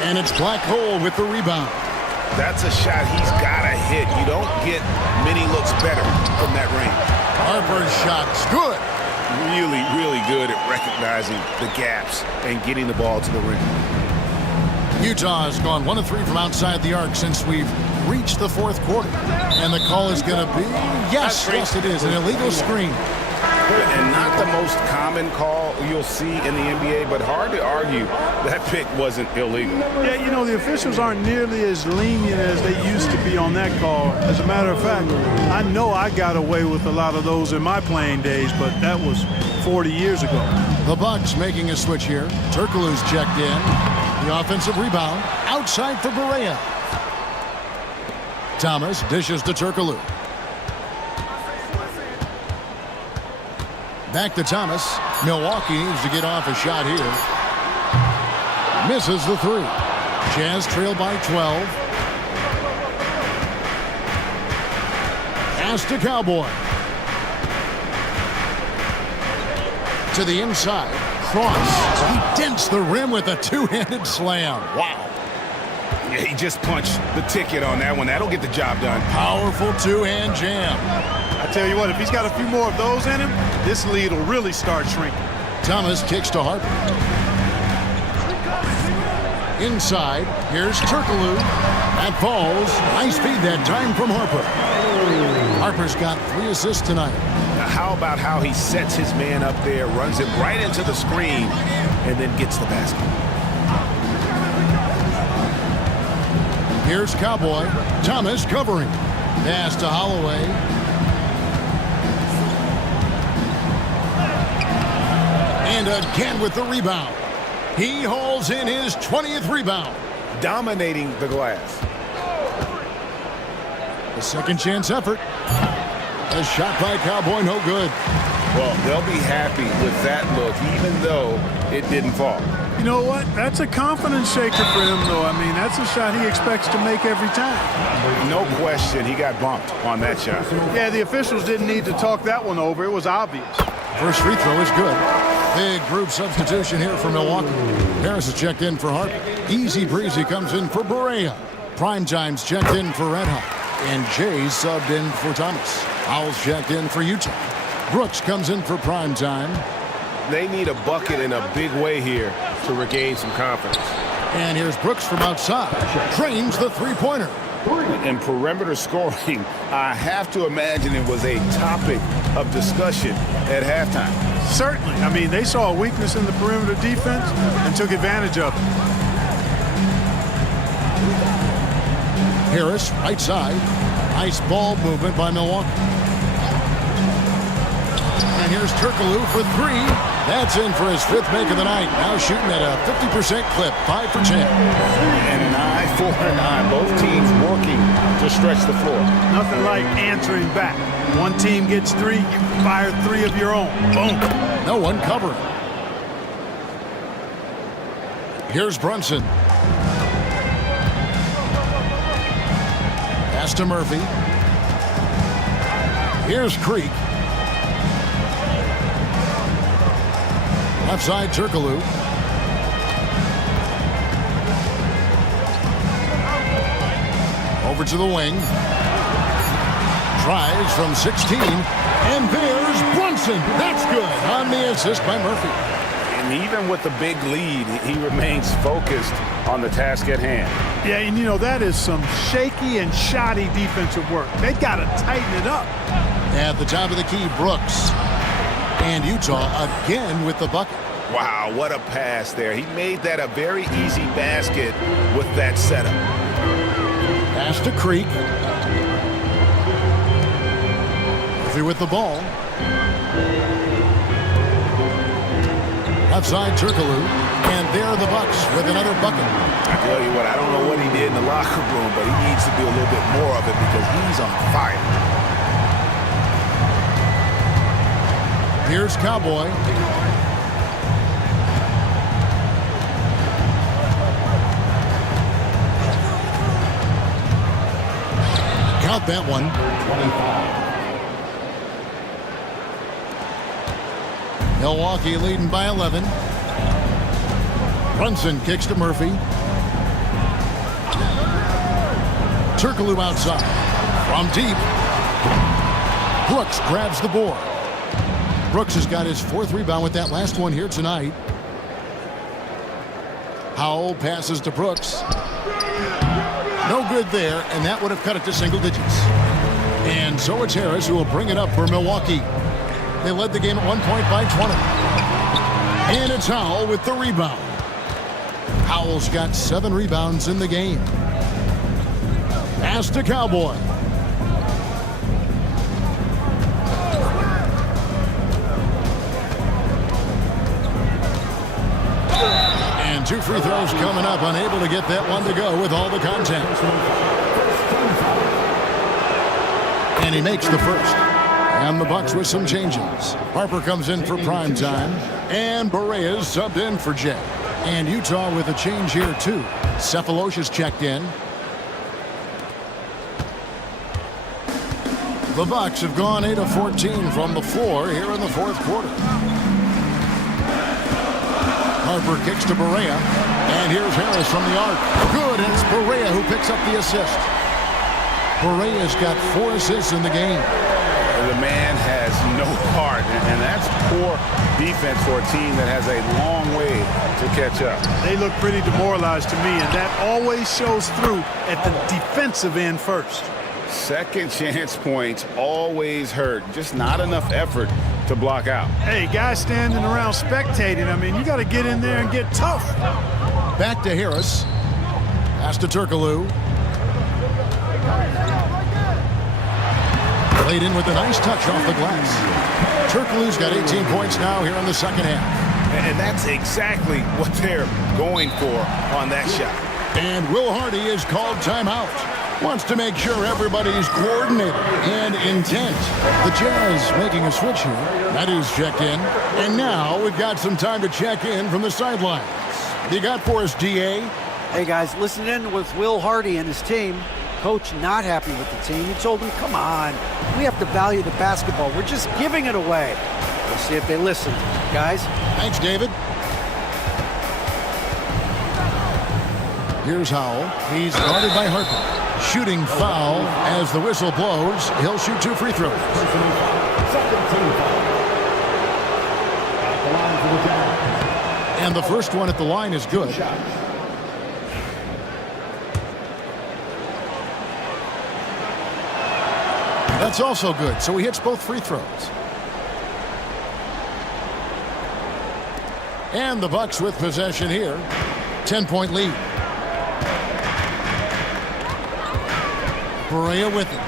And it's Black Hole with the rebound. That's a shot he's got to hit. You don't get many looks better from that range. Harper's shot's good. Really, really good at recognizing the gaps and getting the ball to the rim. Utah has gone 1 of 3 from outside the arc since we've reached the 4th quarter. And the call is going to be, yes, it is, an illegal screen. And not the most common call you'll see in the NBA, but hard to argue that pick wasn't illegal. Yeah, you know, the officials aren't nearly as lenient as they used to be on that call. As a matter of fact, I know I got away with a lot of those in my playing days, but that was 40 years ago. The Bucks making a switch here. Turkoglu's checked in. The offensive rebound outside for Barea. Thomas dishes to Turkoglu. Back to Thomas. Milwaukee needs to get off a shot here. Misses the 3. Jazz trail by 12. Pass to Cowboy. To the inside. Cross. He dents the rim with a 2-handed slam. Wow. Yeah, he just punched the ticket on that one. That'll get the job done. Powerful 2-hand jam. I tell you what, if he's got a few more of those in him, this lead will really start shrinking. Thomas kicks to Harper. Inside, here's Turkoglu. That falls. Nice feed that time from Harper. Harper's got 3 assists tonight. Now, how about how he sets his man up there, runs him right into the screen, and then gets the basket. Here's Cowboy. Thomas covering. Pass to Holloway. And again with the rebound. He hauls in his 20th rebound. Dominating the glass. A second chance effort. A shot by Cowboy, no good. Well, they'll be happy with that look, even though it didn't fall. You know what? That's a confidence shaker for him, though. I mean, that's a shot he expects to make every time. No question, he got bumped on that shot. Yeah, the officials didn't need to talk that one over. It was obvious. First free throw is good. Big group substitution here for Milwaukee. Harris is checked in for Harper. Easy breezy comes in for Barea. Primetime's checked in for Red Hot. And Jay's subbed in for Thomas. Howell's checked in for Utah. Brooks comes in for Primetime. They need a bucket in a big way here to regain some confidence. And here's Brooks from outside. Trains the three-pointer. And perimeter scoring, I have to imagine it was a topic of discussion at halftime. Certainly. I mean, they saw a weakness in the perimeter defense and took advantage of it. Harris, right side. Nice ball movement by Milwaukee. And here's Turkoglu for 3. That's in for his 5th make of the night. Now shooting at a 50% clip, 5 for 10. And 9, 4, and 9. Both teams working to stretch the floor. Nothing like answering back. One team gets 3, you fire 3 of your own. Boom. No one covering. Here's Brunson. Pass to Murphy. Here's Creek. Left side, Turkoglu. over to the wing. Tries from 16. And there's Brunson. That's good on the assist by Murphy. And even with the big lead, he remains focused on the task at hand. Yeah, and you know, that is some shaky and shoddy defensive work. They got to tighten it up. At the top of the key, Brooks. And Utah again with the bucket. Wow, what a pass there. He made that a very easy basket with that setup. Pass to Creek. Murphy with the ball. Left side, Turkoglu. And there are the Bucks with another bucket. I tell you what, I don't know what he did in the locker room, but he needs to do a little bit more of it because he's on fire. Here's Cowboy. Count that one. 25. Milwaukee leading by 11. Brunson kicks to Murphy. Turkoglu outside. From deep. Brooks grabs the board. Brooks has got his 4th rebound with that last one here tonight. Howell passes to Brooks. No good there, and that would have cut it to single digits. And so it's Harris who will bring it up for Milwaukee. They led the game at 1 point by 20. And it's Howell with the rebound. Howell's got 7 rebounds in the game. Pass to Cowboy. And 2 free throws coming up, unable to get that one to go with all the contact. And he makes the first. And the Bucks with some changes. Harper comes in for prime time. And Berea's subbed in for Jay. And Utah with a change here, too. Cephalosha's checked in. The Bucks have gone 8 of 14 from the floor here in the 4th quarter. Harper kicks to Berea. And here's Harris from the arc. Good, and it's Berea who picks up the assist. Berea's got 4 assists in the game. The man has no heart, and that's poor defense for a team that has a long way to catch up. They look pretty demoralized to me, and that always shows through at the defensive end first. Second chance points always hurt. Just not enough effort to block out. Hey, guys standing around spectating, I mean, you got to get in there and get tough. Back to Harris. Pass to Turkoglu. Played in with a nice touch off the glass. Turkoglu's got 18 points now here in the second half. And that's exactly what they're going for on that shot. And Will Hardy is called timeout. Wants to make sure everybody's coordinated and intent. The Jazz making a switch here. Madu's checked in. And now we've got some time to check in from the sidelines. What you got for us, DA? Hey, guys, listen in with Will Hardy and his team. Coach not happy with the team. He told them, come on, we have to value the basketball. We're just giving it away. We'll see if they listen. Guys? Thanks, David. Here's Howell. He's guarded by Harper. Shooting foul as the whistle blows. He'll shoot 2 free throws. Second team foul. At the line for the Jazz. And the first one at the line is good. That's also good, so he hits both free throws. And the Bucks with possession here. 10-point lead. Berea with it.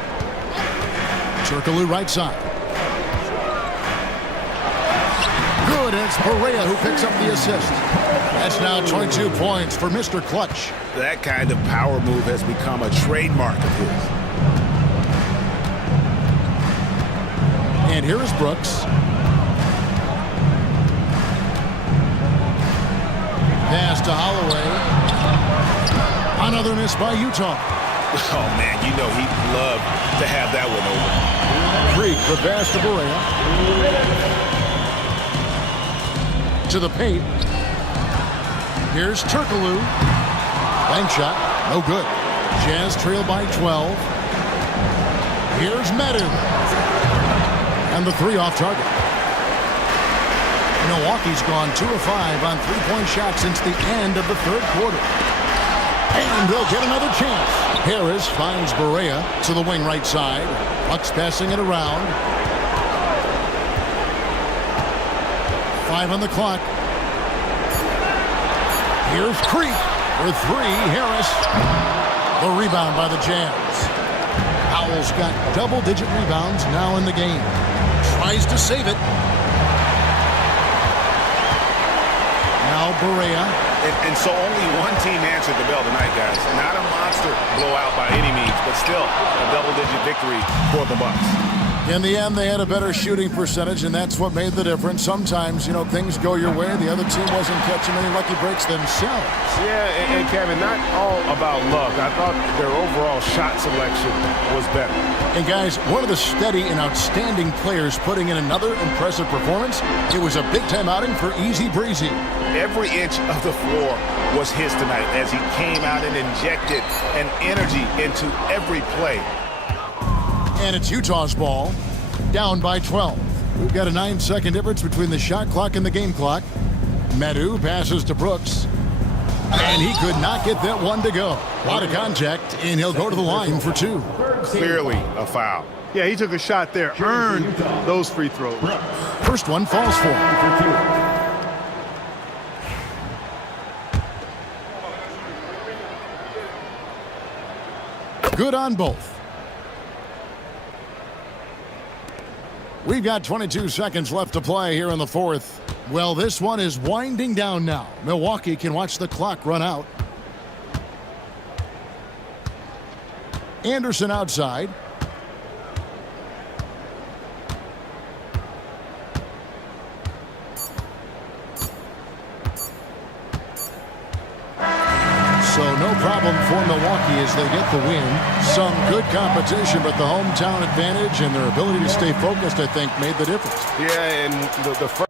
Turkoglu right side. Good, and it's Berea who picks up the assist. That's now 22 points for Mr. Clutch. That kind of power move has become a trademark of his. And here is Brooks. Pass to Holloway. Another miss by Utah. Oh, man, you know he'd love to have that one over. Creek, the pass to Berea. To the paint. Here's Turkoglu. Bank shot, no good. Jazz trail by 12. Here's Medu. And the three off target. Milwaukee's gone 2 of 5 on three-point shots since the end of the third quarter. And they'll get another chance. Harris finds Barea to the wing right side. Bucks passing it around. 5 on the clock. Here's Creek for 3. Harris. The rebound by the Jazz. Powell's got double-digit rebounds now in the game. Tries to save it. Now Barea. And so only one team answered the bell tonight, guys. Not a monster blowout by any means, but still a double-digit victory for the Bucks. In the end, they had a better shooting percentage, and that's what made the difference. Sometimes, things go your way. The other team wasn't catching any lucky breaks themselves. Yeah, and Kevin, not all about luck. I thought their overall shot selection was better. And guys, one of the steady and outstanding players putting in another impressive performance. It was a big-time outing for Easy Breezy. Every inch of the floor was his tonight as he came out and injected an energy into every play. And it's Utah's ball, down by 12. We've got a 9-second difference between the shot clock and the game clock. Medu passes to Brooks. And he could not get that one to go. A lot of contact, and he'll go to the line for 2. Clearly a foul. Yeah, he took a shot there, earned those free throws. First one falls for him. Good on both. We've got 22 seconds left to play here in the fourth. Well, this one is winding down now. Milwaukee can watch the clock run out. Anderson outside. So no problem for Milwaukee as they get the win. Some good competition, but the hometown advantage and their ability to stay focused, I think, made the difference. Yeah, and the first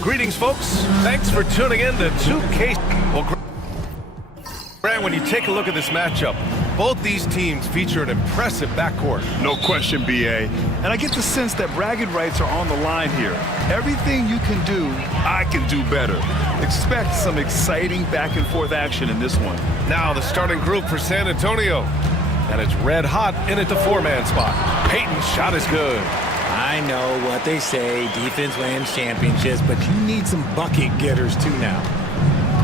Greetings, folks. Thanks for tuning in to 2K. Well, Grant, when you take a look at this matchup, both these teams feature an impressive backcourt. No question, BA. And I get the sense that bragging rights are on the line here. Everything you can do, I can do better. Expect some exciting back-and-forth action in this one. Now the starting group for San Antonio. And it's red hot in at the four-man spot. Payton's shot is good. I know what they say, defense wins championships, but you need some bucket getters too now.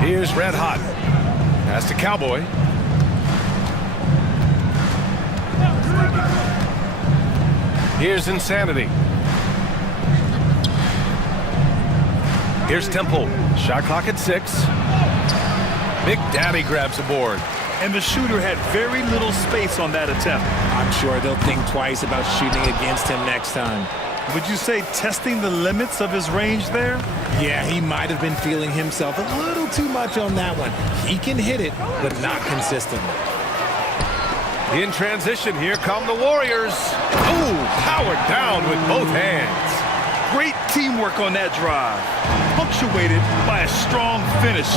Here's red hot. Pass to Cowboy. Here's Insanity. Here's Temple. Shot clock at 6. Big Daddy grabs a board. And the shooter had very little space on that attempt. I'm sure they'll think twice about shooting against him next time. Would you say testing the limits of his range there? Yeah, he might have been feeling himself a little too much on that one. He can hit it, but not consistently. In transition, here come the Warriors. Ooh, powered down with both hands. Great teamwork on that drive, punctuated by a strong finish.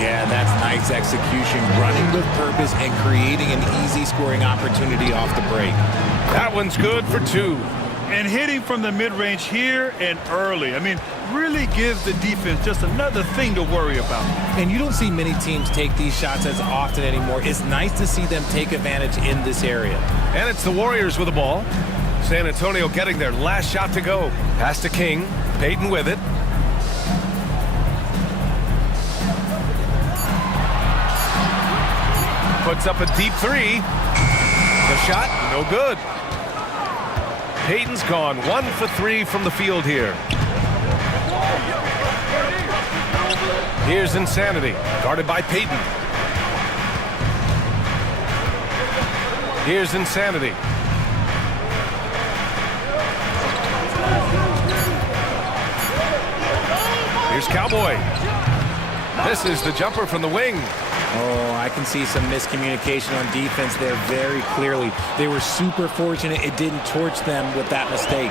Yeah, that's nice execution, running with purpose and creating an easy scoring opportunity off the break. That one's good for 2. And hitting from the mid-range here and early. I mean, really gives the defense just another thing to worry about. And you don't see many teams take these shots as often anymore. It's nice to see them take advantage in this area. And it's the Warriors with the ball. San Antonio getting their last shot to go. Pass to King. Payton with it. Puts up a deep 3. The shot, no good. Payton's gone 1 for 3 from the field here. Here's Insanity, guarded by Payton. Here's Insanity. Here's Cowboy. This is the jumper from the wing. Oh, I can see some miscommunication on defense there very clearly. They were super fortunate it didn't torch them with that mistake.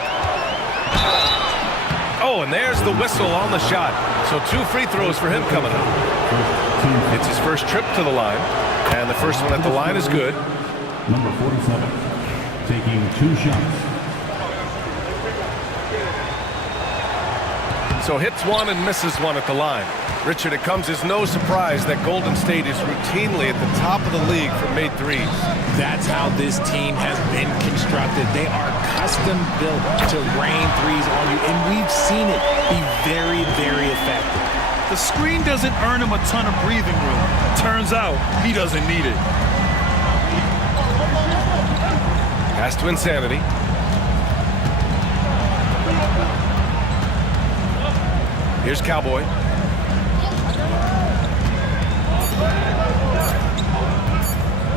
Oh, and there's the whistle on the shot. So 2 free throws for him coming up. It's his first trip to the line, and the first one at the line is good. Number 47, taking 2 shots. So hits 1 and misses 1 at the line. Richard, it comes as no surprise that Golden State is routinely at the top of the league for made threes. That's how this team has been constructed. They are custom built to rain threes on you, and we've seen it be very, very effective. The screen doesn't earn him a ton of breathing room. Turns out he doesn't need it. Pass to Insanity. Here's Cowboy.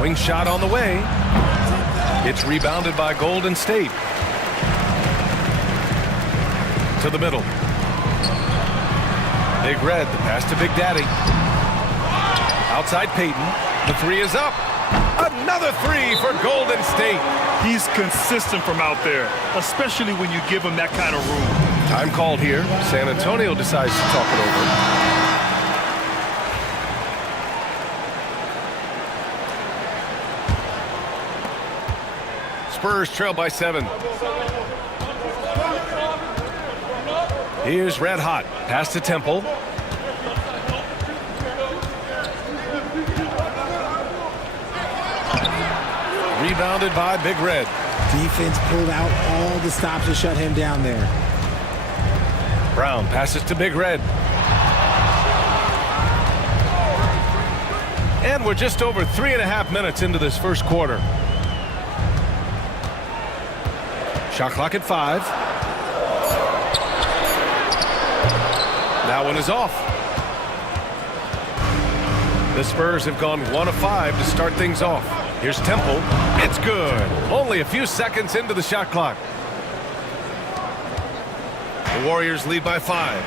Wing shot on the way. It's rebounded by Golden State. To the middle. Big Red, the pass to Big Daddy. Outside Payton. The 3 is up. Another 3 for Golden State. He's consistent from out there, especially when you give him that kind of room. Time called here. San Antonio decides to talk it over. Spurs trail by 7. Here's Red Hot. Pass to Temple. Rebounded by Big Red. Defense pulled out all the stops to shut him down there. Brown passes to Big Red. And we're just over 3.5 minutes into this first quarter. Shot clock at 5. That one is off. The Spurs have gone 1 of 5 to start things off. Here's Temple. It's good. Only a few seconds into the shot clock. The Warriors lead by 5.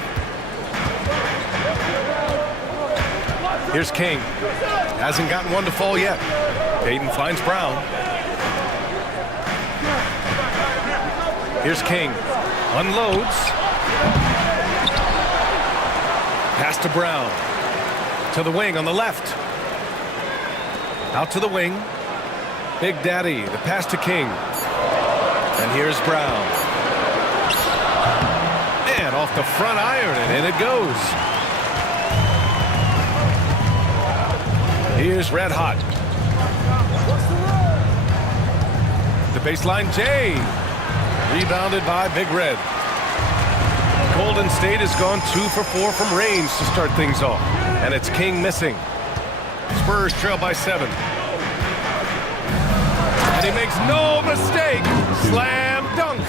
Here's King. Hasn't gotten one to fall yet. Payton finds Brown. Here's King. Unloads. Pass to Brown. To the wing on the left. Out to the wing. Big Daddy. The pass to King. And here's Brown. And off the front iron, and in it goes. Here's Red Hot. The baseline, Jay. Rebounded by Big Red. Golden State has gone 2 for 4 from range to start things off. And it's King missing. Spurs trail by 7. And he makes no mistake. Slam dunk.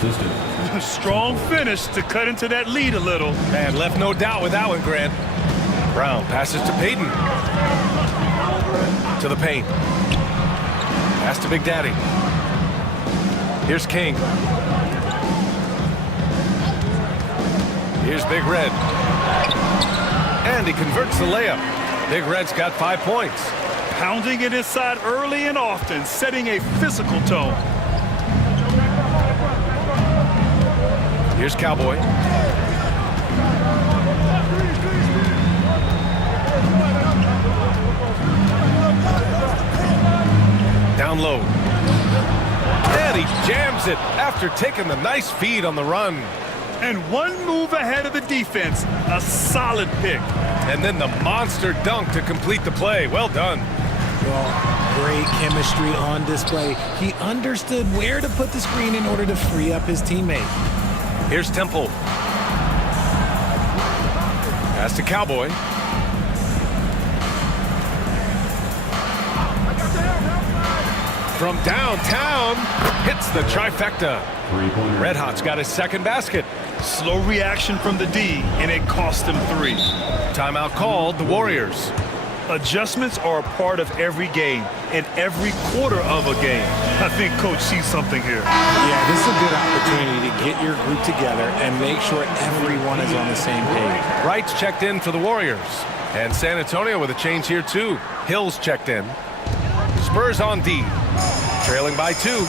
Strong finish to cut into that lead a little. And left no doubt with that one, Grant. Brown passes to Payton. To the paint. Pass to Big Daddy. Here's King. Here's Big Red. And he converts the layup. Big Red's got 5 points. Pounding it inside early and often, setting a physical tone. Here's Cowboy. Down low. And he jams it after taking the nice feed on the run. And one move ahead of the defense. A solid pick. And then the monster dunk to complete the play. Well done. Well, great chemistry on display. He understood where to put the screen in order to free up his teammate. Here's Temple. Pass to Cowboy. From downtown, hits the trifecta. Red Hot's got his second basket. Slow reaction from the D, and it cost him 3. Timeout called, the Warriors. Adjustments are a part of every game and every quarter of a game. I think Coach sees something here. Yeah, this is a good opportunity to get your group together and make sure everyone is on the same page. Wright's checked in for the Warriors. And San Antonio with a change here too. Hill's checked in. Spurs on D. Trailing by 2.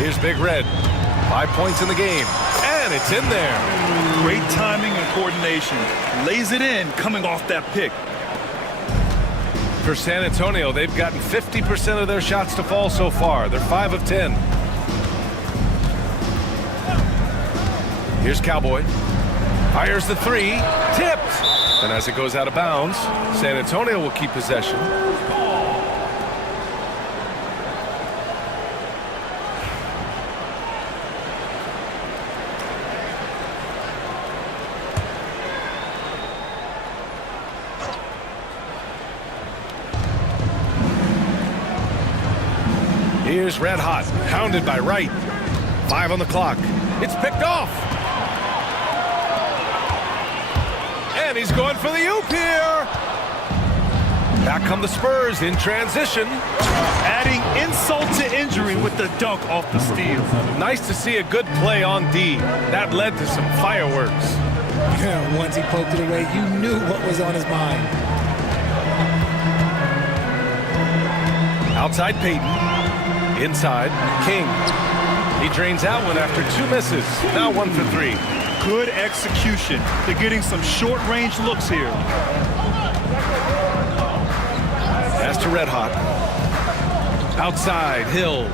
Here's Big Red. 5 points in the game. And it's in there. Great timing and coordination. Lays it in coming off that pick. For San Antonio, they've gotten 50% of their shots to fall so far. They're 5 of 10. Here's Cowboy. Fires the 3. Tipped. And as it goes out of bounds, San Antonio will keep possession. Here's Red Hot, hounded by Wright. 5 on the clock. It's picked off. And he's going for the oop here. Back come the Spurs in transition. Adding insult to injury with the dunk off the steal. Nice to see a good play on D. That led to some fireworks. Yeah, once he poked it away, you knew what was on his mind. Outside Payton. Inside, King. He drains that one after 2 misses. Now 1 for 3. Good execution. They're getting some short-range looks here. Pass to Red Hot. Outside, Hill.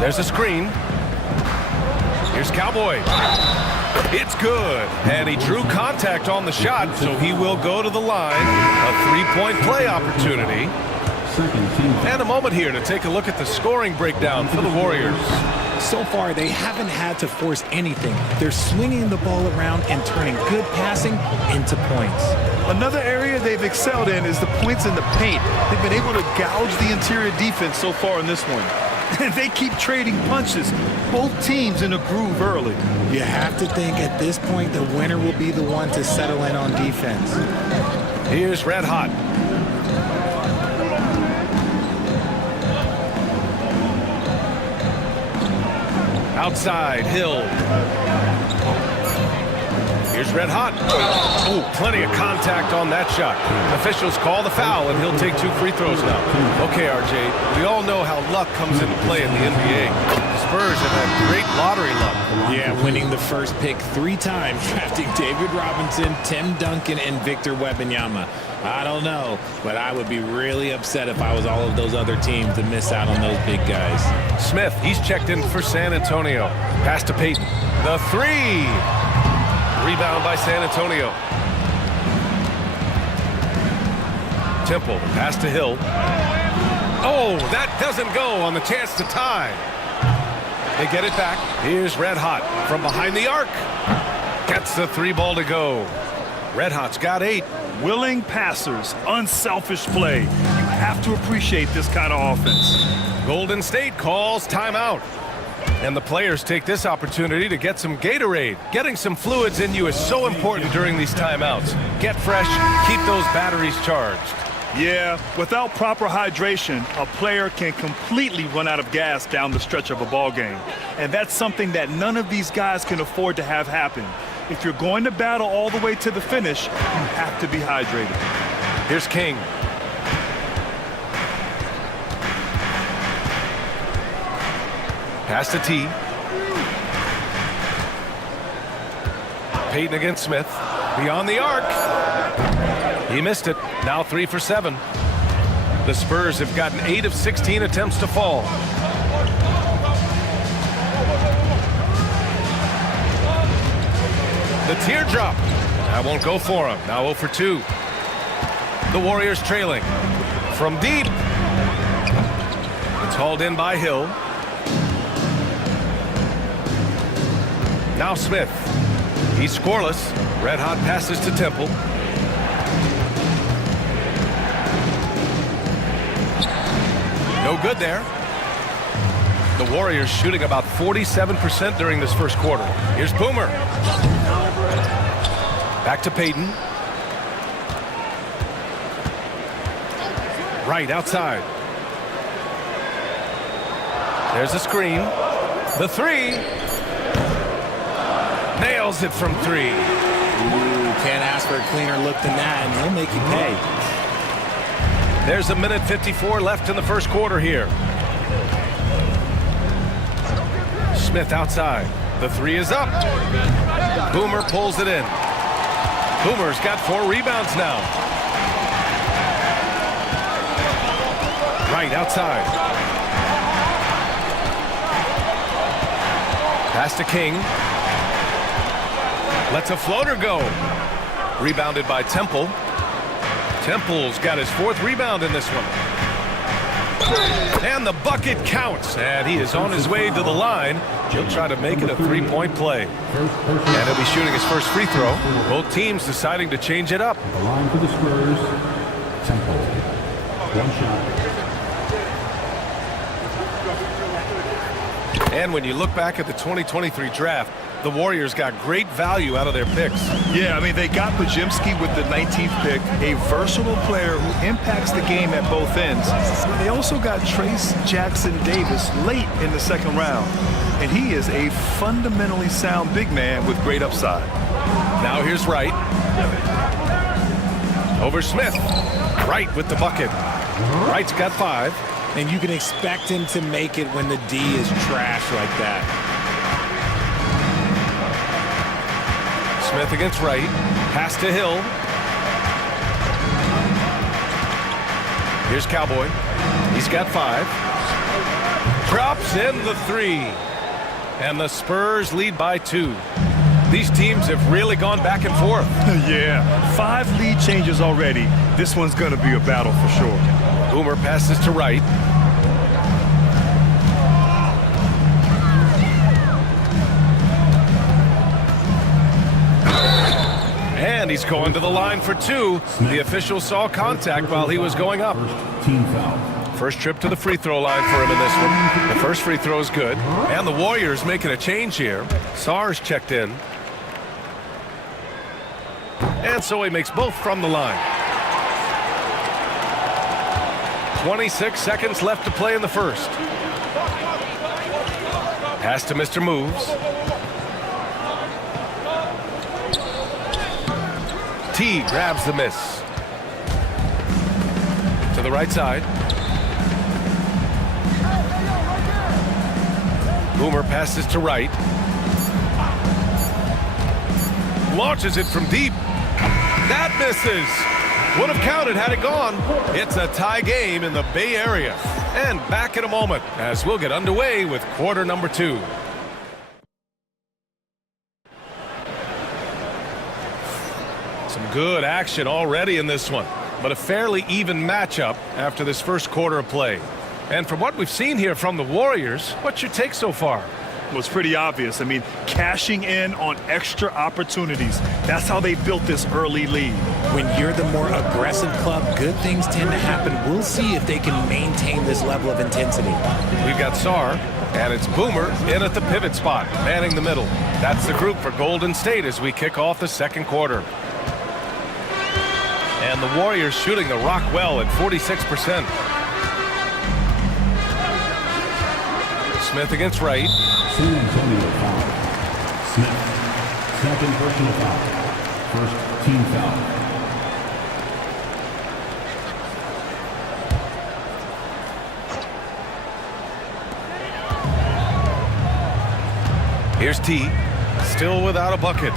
There's a screen. Here's Cowboy. It's good. And he drew contact on the shot, so he will go to the line. A 3-point play opportunity. And a moment here to take a look at the scoring breakdown for the Warriors. So far, they haven't had to force anything. They're swinging the ball around and turning good passing into points. Another area they've excelled in is the points in the paint. They've been able to gouge the interior defense so far in this one. And they keep trading punches. Both teams in a groove early. You have to think at this point the winner will be the one to settle in on defense. Here's Red Hot. Outside, Hill. Here's Red Hot. Oh, plenty of contact on that shot. Officials call the foul, and he'll take 2 free throws now. Okay, RJ, we all know how luck comes into play in the NBA. Spurs have had great lottery luck. Yeah, winning the first pick 3 times, drafting David Robinson, Tim Duncan, and Victor Wembanyama. I don't know, but I would be really upset if I was all of those other teams to miss out on those big guys. Smith, he's checked in for San Antonio. Pass to Payton. The 3. Rebound by San Antonio. Temple, pass to Hill. Oh, that doesn't go on the chance to tie. They get it back. Here's Red Hot from behind the arc. Gets the 3 ball to go. Red Hot's got 8. Willing passers, unselfish play. You have to appreciate this kind of offense. Golden State calls timeout. And the players take this opportunity to get some Gatorade. Getting some fluids in you is so important during these timeouts. Get fresh, keep those batteries charged. Yeah, without proper hydration, a player can completely run out of gas down the stretch of a ball game. And that's something that none of these guys can afford to have happen. If you're going to battle all the way to the finish, you have to be hydrated. Here's King. Pass to T. Payton against Smith. Beyond the arc. He missed it. Now 3 for 7. The Spurs have gotten 8 of 16 attempts to fall. The teardrop. That won't go for him. Now 0 for 2. The Warriors trailing. From deep. It's hauled in by Hill. Now Smith. He's scoreless. Red Hot passes to Temple. No good there. The Warriors shooting about 47% during this first quarter. Here's Boomer. Back to Payton. Right outside. There's a screen. The 3. Nails it from 3. Ooh, can't ask for a cleaner look than that, and he'll make you pay. There's a minute 54 left in the first quarter here. Smith outside. The 3 is up. Boomer pulls it in. Boomer's got 4 rebounds now. Right outside. Pass to King. Lets a floater go. Rebounded by Temple. Temple's got his 4th rebound in this one. And the bucket counts. And he is on his way to the line. He'll try to make it a 3-point play. And he'll be shooting his first free throw. Both teams deciding to change it up. The line for the Spurs, Temple. 1 shot. And when you look back at the 2023 draft, the Warriors got great value out of their picks. Yeah, I mean, they got Pajimski with the 19th pick, a versatile player who impacts the game at both ends. They also got Trace Jackson Davis late in the 2nd round. And he is a fundamentally sound big man with great upside. Now here's Wright. Over Smith. Wright with the bucket. Wright's got 5. And you can expect him to make it when the D is trash like that. Smith against Wright. Pass to Hill. Here's Cowboy. He's got 5. Drops in the 3. And the Spurs lead by 2. These teams have really gone back and forth. Yeah, 5 lead changes already. This one's going to be a battle for sure. Boomer passes to Wright. And he's going to the line for 2. The official saw contact while he was going up. Team foul. First trip to the free throw line for him in this one. The first free throw is good. And the Warriors making a change here. Sarr's checked in. And so he makes both from the line. 26 seconds left to play in the first. Pass to Mr. Moves. T grabs the miss. To the right side. Boomer passes to right. Launches it from deep. That misses. Would have counted had it gone. It's a tie game in the Bay Area. And back in a moment as we'll get underway with quarter number 2. Some good action already in this one, but a fairly even matchup after this first quarter of play. And from what we've seen here from the Warriors, what's your take so far? Well, it's pretty obvious. I mean, cashing in on extra opportunities. That's how they built this early lead. When you're the more aggressive club, good things tend to happen. We'll see if they can maintain this level of intensity. We've got Sarr, and it's Boomer in at the pivot spot, manning the middle. That's the group for Golden State as we kick off the second quarter. And the Warriors shooting the rock well at 46%. Smith against right. San Antonio foul. Smith, second personal foul. First team foul. Here's T, still without a bucket.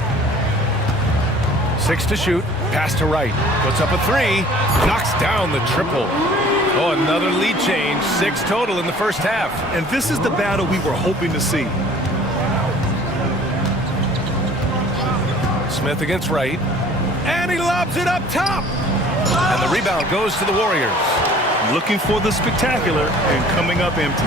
6 to shoot, pass to right. Puts up a 3, knocks down the triple. Oh, another lead change. 6 total in the first half. And this is the battle we were hoping to see. Smith against right. And he lobs it up top. And the rebound goes to the Warriors. Looking for the spectacular and coming up empty.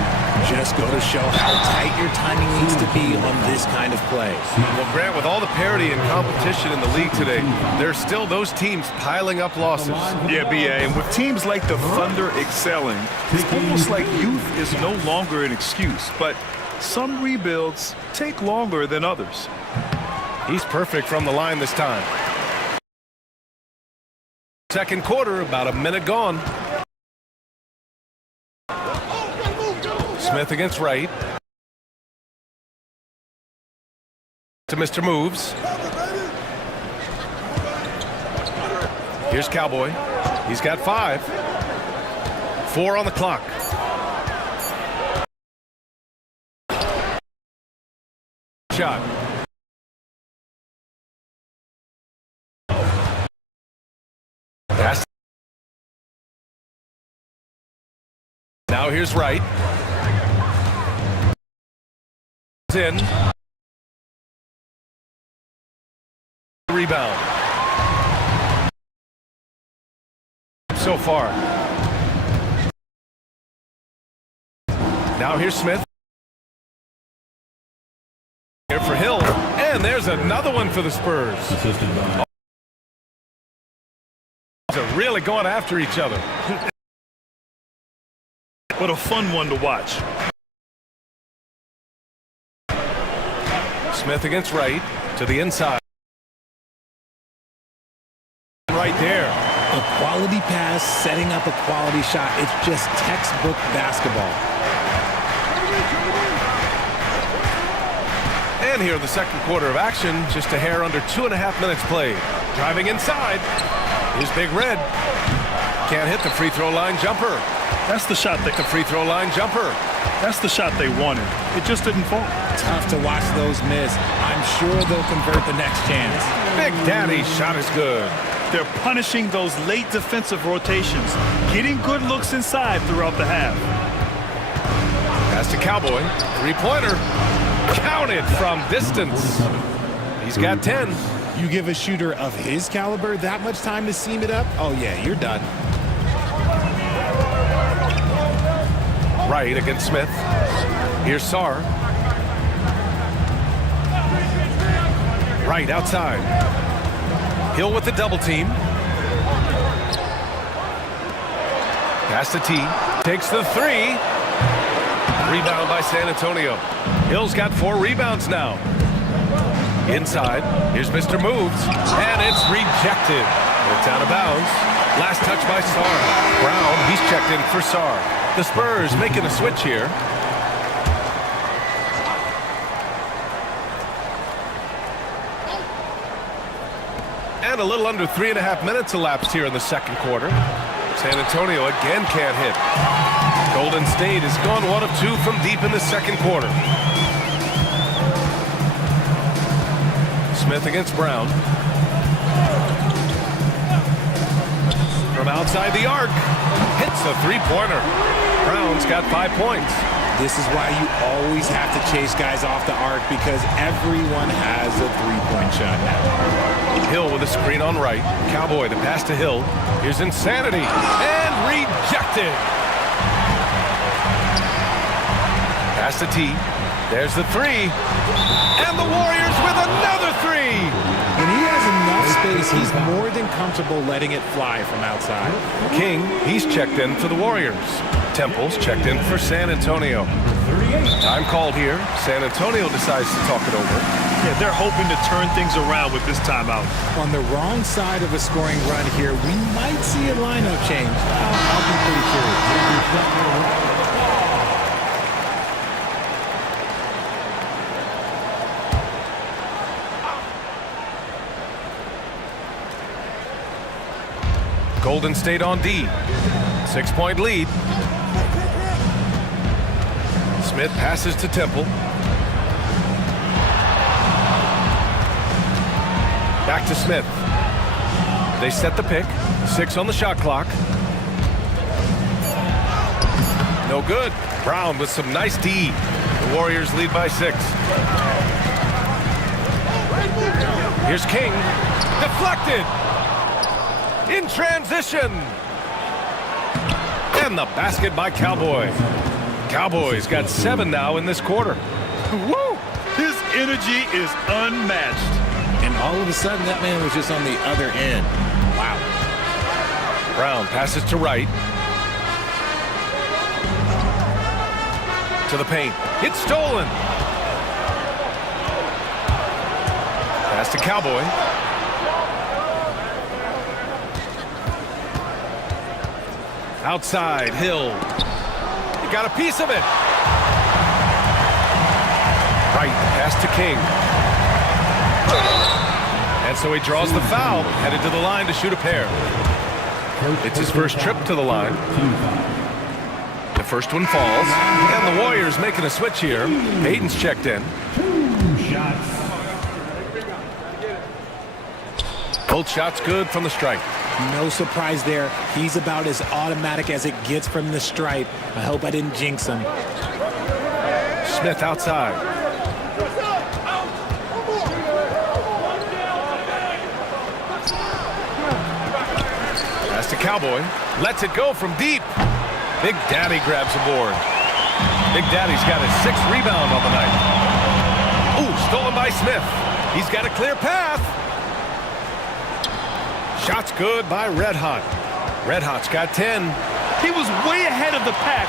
Just go to show how tight your timing needs to be on this kind of play. Well, Grant, with all the parity and competition in the league today, there's still those teams piling up losses. Yeah, BA, and with teams like the Thunder excelling, it's almost like youth is no longer an excuse. But some rebuilds take longer than others. He's perfect from the line this time. Second quarter, about a minute gone. Smith against right. To Mr. Moves. Here's Cowboy. He's got 5. 4 on the clock. Shot. Pass. Now here's right. In. Rebound. So far. Now here's Smith. Here for Hill. And there's another one for the Spurs. They're really going after each other. What a fun one to watch. Smith against right, to the inside. Right there. A quality pass, setting up a quality shot. It's just textbook basketball. And here in the second quarter of action, just a hair under 2.5 minutes played. Driving inside. Here's Big Red. Can't hit the free throw line jumper. That's the shot that The free throw line jumper. That's the shot they wanted. It just didn't fall. Tough to watch those miss. I'm sure they'll convert the next chance. Big Daddy's shot is good. They're punishing those late defensive rotations, getting good looks inside throughout the half. Pass to Cowboy. Three-pointer. Counted from distance. He's got 10. You give a shooter of his caliber that much time to seam it up? Oh, yeah, you're done. Right against Smith. Here's Sarr. Right outside. Hill with the double team. Pass to T. Takes the three. Rebound by San Antonio. Hill's got 4 rebounds now. Inside. Here's Mr. Moves. And it's rejected. It's out of bounds. Last touch by Sarr. Brown, he's checked in for Sarr. The Spurs making a switch here. And a little under 3.5 minutes elapsed here in the second quarter. San Antonio again can't hit. Golden State has gone 1 of 2 from deep in the second quarter. Smith against Brown. From outside the arc. Hits a three-pointer. Brown's got 5 points. This is why you always have to chase guys off the arc, because everyone has a three-point shot now. Hill with a screen on right. Cowboy, the pass to Hill. Here's Insanity. And rejected. Pass to T. There's the three. And the Warriors with another three. When he has enough space, he's more than comfortable letting it fly from outside. King, he's checked in for the Warriors. Temple's checked in for San Antonio. Time called here. San Antonio decides to talk it over. Yeah, they're hoping to turn things around with this timeout. On the wrong side of a scoring run here, we might see a lineup change. I'll be pretty curious. Golden State on D. 6-point lead. Smith passes to Temple. Back to Smith. They set the pick. 6 on the shot clock. No good. Brown with some nice D. The Warriors lead by 6. Here's King. Deflected. In transition. And the basket by Cowboy. Cowboys got 7 now in this quarter. Woo! His energy is unmatched. And all of a sudden, that man was just on the other end. Wow. Brown passes to right. To the paint. It's stolen. Pass to Cowboy. Outside, Hill. He got a piece of it. Right, pass to King. And so he draws the foul, headed to the line to shoot a pair. It's his first trip to the line. The first one falls, and the Warriors making a switch here. Hayden's checked in. Both shots good from the stripe. No surprise there. He's about as automatic as it gets from the stripe. I hope I didn't jinx him. Smith outside. Pass to Cowboy. Lets it go from deep. Big Daddy grabs a board. Big Daddy's got his 6th rebound on the night. Ooh, stolen by Smith. He's got a clear path. Shot's good by Red Hot. Red Hot's got 10. He was way ahead of the pack.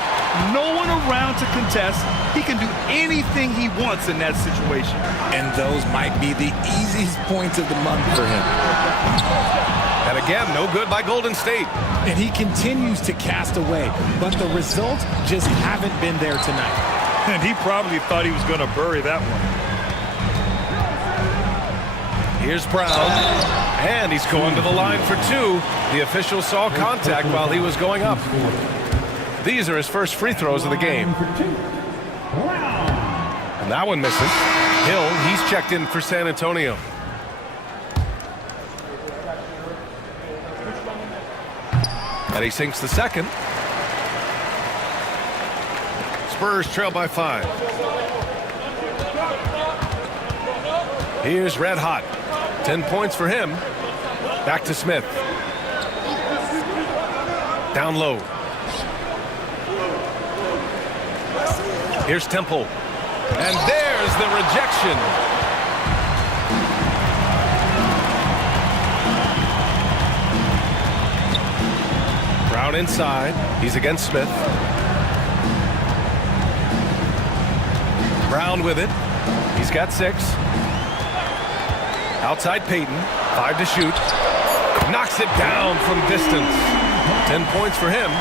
No one around to contest. He can do anything he wants in that situation. And those might be the easiest points of the month for him. And again, no good by Golden State. And he continues to cast away, but the results just haven't been there tonight. And he probably thought he was going to bury that one. Here's Brown, and he's going to the line for 2. The official saw contact while he was going up. These are his first free throws of the game. And that one misses. Hill, he's checked in for San Antonio. And he sinks the second. Spurs trail by 5. Here's Red Hot. 10 points for him. Back to Smith. Down low. Here's Temple. And there's the rejection. Brown Brown inside. He's against Smith. Brown with it. He's got 6. Outside Payton. 5 to shoot. Knocks it down from distance. 10 points for him.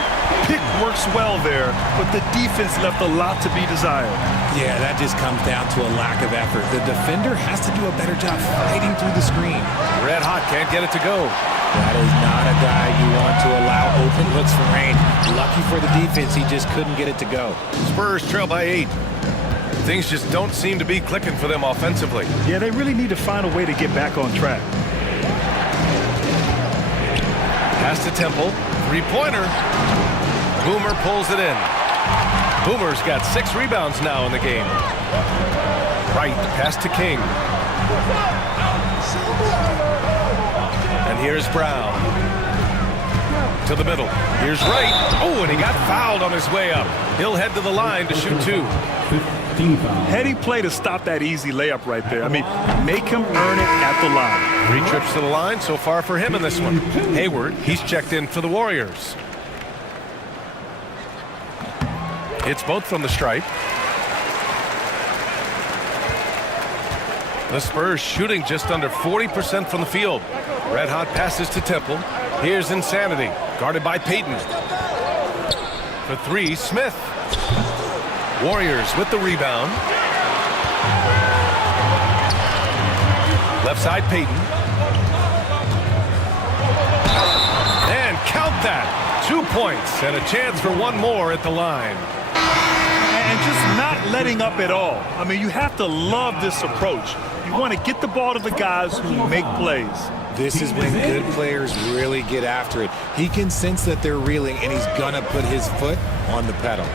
Pick works well there, but the defense left a lot to be desired. Yeah, that just comes down to a lack of effort. The defender has to do a better job fighting through the screen. Red hot, can't get it to go. That is not a guy you want to allow open looks for range. Lucky for the defense, he just couldn't get it to go. Spurs trail by 8. Things just don't seem to be clicking for them offensively. Yeah, they really need to find a way to get back on track. Pass to Temple. 3-pointer. Boomer pulls it in. Boomer's got 6 rebounds now in the game. Right, pass to King. And here's Brown. To the middle. Here's Wright. Oh, and he got fouled on his way up. He'll head to the line to shoot 2. Heady play to stop that easy layup right there. I mean, make him earn it at the line. 3 trips to the line so far for him in this one. Hayward, he's checked in for the Warriors. Hits both from the stripe. The Spurs shooting just under 40% from the field. Red hot passes to Temple. Here's Insanity, guarded by Payton. For 3, Smith. Warriors with the rebound. Left side, Payton. And count that. 2 points and a chance for one more at the line. And just not letting up at all. I mean, you have to love this approach. You want to get the ball to the guys who make plays. This is when good players really get after it. He can sense that they're reeling, and he's going to put his foot on the pedal.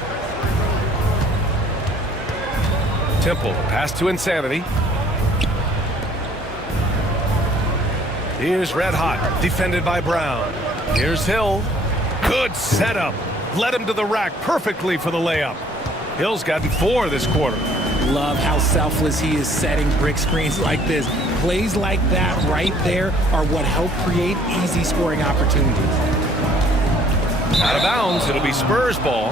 Temple, pass to Insanity. Here's Red Hot, defended by Brown. Here's Hill. Good setup. Led him to the rack perfectly for the layup. Hill's gotten 4 this quarter. Love how selfless he is setting brick screens like this. Plays like that right there are what help create easy scoring opportunities. Out of bounds, it'll be Spurs ball.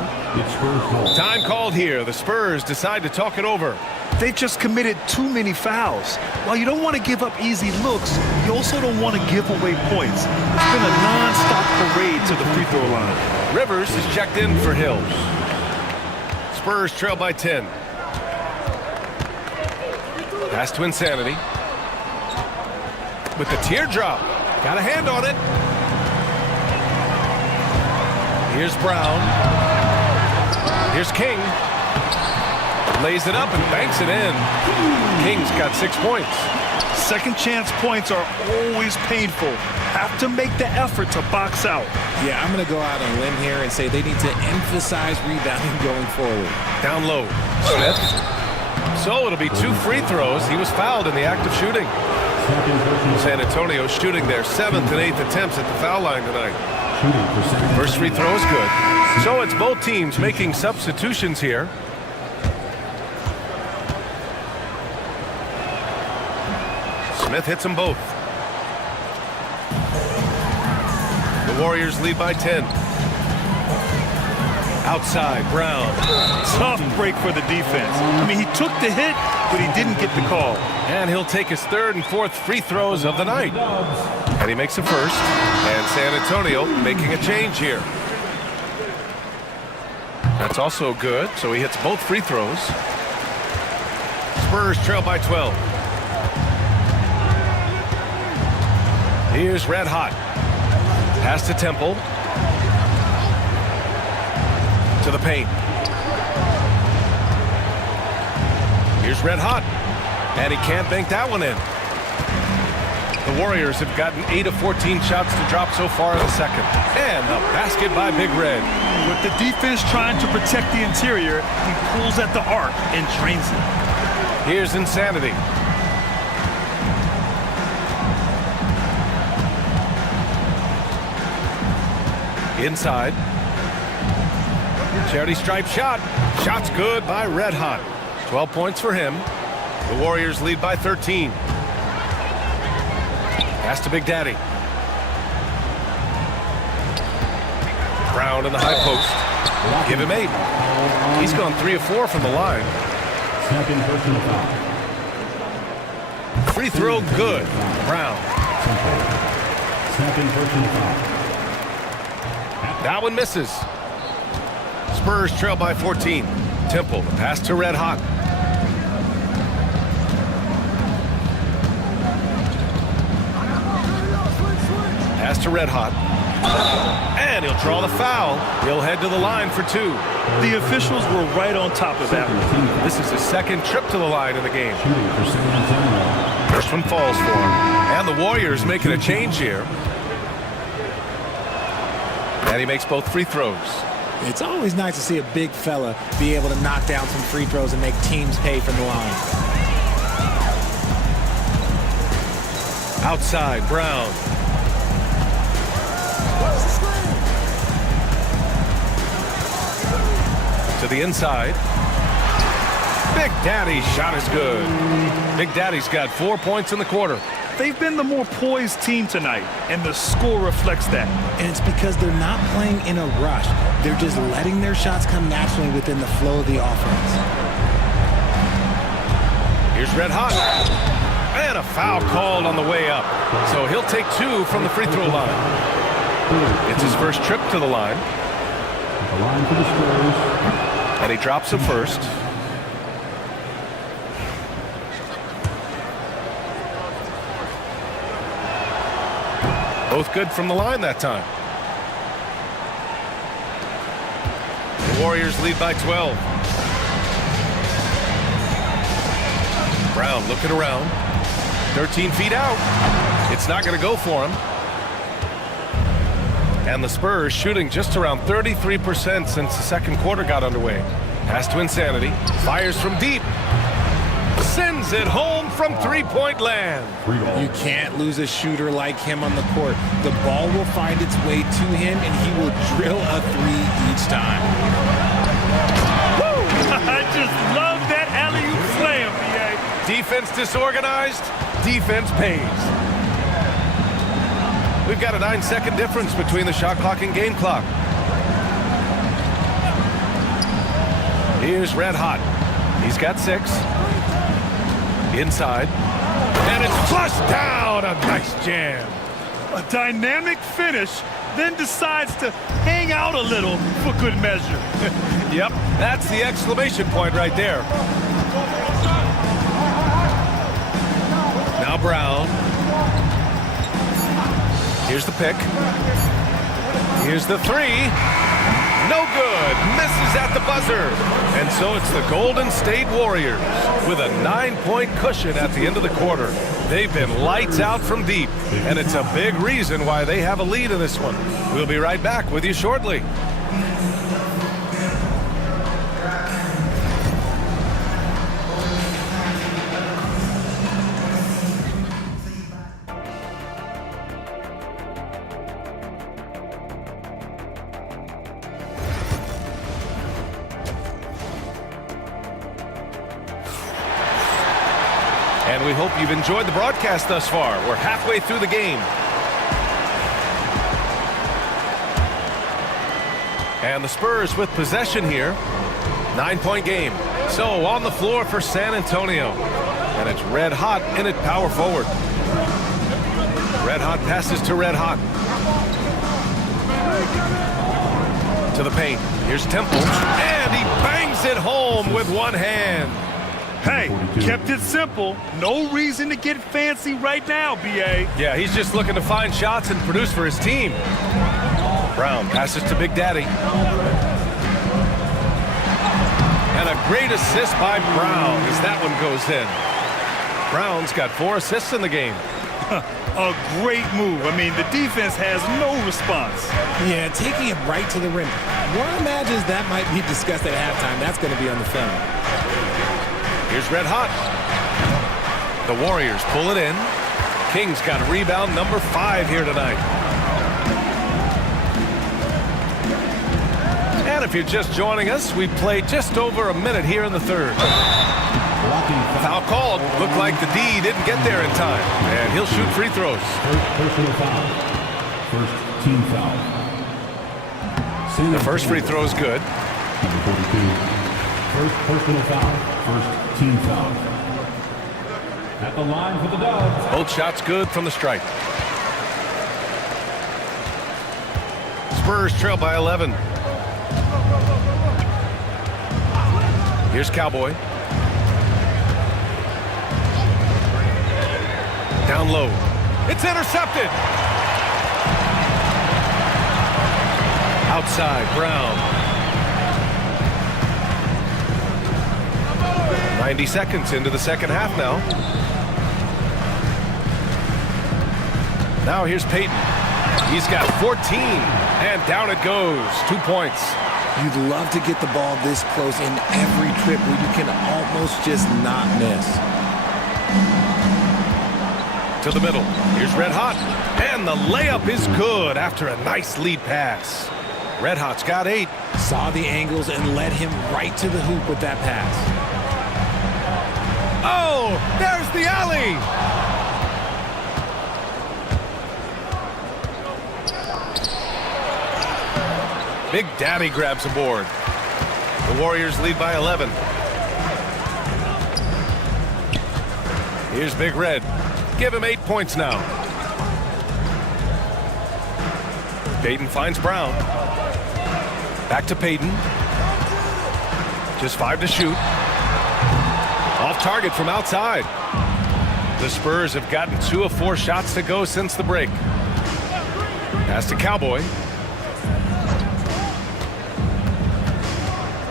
Time called here. The Spurs decide to talk it over. They've just committed too many fouls. While you don't want to give up easy looks, you also don't want to give away points. It's been a non-stop parade to the free throw line. Rivers is checked in for Hill. Spurs trail by 10. Pass to Insanity. With the teardrop. Got a hand on it. Here's Brown. Here's King. Lays it up and banks it in. King's got 6 points. Second chance points are always painful. Have to make the effort to box out. Yeah, I'm going to go out on a limb here and say they need to emphasize rebounding going forward. Down low. Smith. So it'll be 2 free throws. He was fouled in the act of shooting. San Antonio shooting their 7th and 8th attempts at the foul line tonight. First free throw is good. So it's both teams making substitutions here. Smith hits them both. The Warriors lead by 10. Outside, Brown. Tough break for the defense. I mean, he took the hit, but he didn't get the call. And he'll take his 3rd and 4th free throws of the night. And he makes the first. And San Antonio making a change here. That's also good, so he hits both free throws. Spurs trail by 12. Here's Red Hot. Pass to Temple. To the paint. Here's Red Hot. And he can't bank that one in. The Warriors have gotten 8 of 14 shots to drop so far in the second. And the basket by Big Red. With the defense trying to protect the interior, he pulls at the arc and drains it. Here's Insanity. Inside. Charity stripe shot. Shot's good by Red Hot. 12 points for him. The Warriors lead by 13. Pass to Big Daddy. Brown in the high post. Give him 8. He's gone 3 of 4 from the line. Second personal foul. Free throw good. Brown. Second personal foul. That one misses. Spurs trail by 14. Temple, the pass to Red Hot. Pass to Red Hot. And he'll draw the foul. He'll head to the line for 2. The officials were right on top of that one. This is his second trip to the line in the game. Shooting for San Antonio. First one falls for him. And the Warriors making a change here. And he makes both free throws. It's always nice to see a big fella be able to knock down some free throws and make teams pay from the line. Outside, Brown. To the inside. Big Daddy's shot is good. Big Daddy's got 4 points in the quarter. They've been the more poised team tonight, and the score reflects that. And it's because they're not playing in a rush. They're just letting their shots come naturally within the flow of the offense. Here's Red Hot. And a foul called on the way up. So he'll take 2 from the free throw line. It's his first trip to the line. The line for the Spurs. And he drops it first. Both good from the line that time. The Warriors lead by 12. Brown looking around. 13 feet out. It's not going to go for him. And the Spurs shooting just around 33% since the second quarter got underway. Pass to Insanity. Fires from deep. Sends it home from three-point land. You can't lose a shooter like him on the court. The ball will find its way to him, and he will drill a 3 each time. Woo! I just love that alley-oop slam, B.A. Defense disorganized. Defense pays. We've got a 9-second difference between the shot clock and game clock. Here's Red Hot. He's got 6. Inside. And it's flushed down. A nice jam. A dynamic finish, then decides to hang out a little for good measure. Yep, that's the exclamation point right there. Now Brown. Here's the pick. Here's the 3. No good. Misses at the buzzer. And so it's the Golden State Warriors with a 9-point cushion at the end of the quarter. They've been lights out from deep, and it's a big reason why they have a lead in this one. We'll be right back with you shortly. And we hope you've enjoyed the broadcast thus far. We're halfway through the game. And the Spurs with possession here. 9-point game. So on the floor for San Antonio. And it's Red Hot in it, power forward. Red Hot passes to Red Hot. To the paint. Here's Temple. And he bangs it home with one hand. Hey, kept it simple. No reason to get fancy right now, B.A. Yeah, he's just looking to find shots and produce for his team. Brown passes to Big Daddy. And a great assist by Brown as that one goes in. Brown's got 4 assists in the game. A great move. I mean, the defense has no response. Yeah, taking it right to the rim. One imagines that might be discussed at halftime. That's going to be on the film. Here's Red Hot. The Warriors pull it in. Kings got rebound number 5 here tonight. And if you're just joining us, we played just over a minute here in the third. Foul called. Looked like the D didn't get there in time. And he'll shoot free throws. First personal foul. First team foul. The first free throw is good. Number 42. First personal foul. First team foul. At the line for the Dubs. Both shots good from the stripe. Spurs trail by 11. Here's Cowboy. Down low. It's intercepted. Outside, Brown. 90 seconds into the second half now. Now here's Payton. He's got 14, and down it goes. 2 points. You'd love to get the ball this close in every trip where you can almost just not miss. To the middle. Here's Red Hot. And the layup is good after a nice lead pass. Red Hot's got 8. Saw the angles and led him right to the hoop with that pass. Oh, there's the alley. Big Daddy grabs a board. The Warriors lead by 11. Here's Big Red. Give him 8 points now. Payton finds Brown. Back to Payton. Just 5 to shoot. Off target from outside. The Spurs have gotten 2 of 4 shots to go since the break. Pass to Cowboy.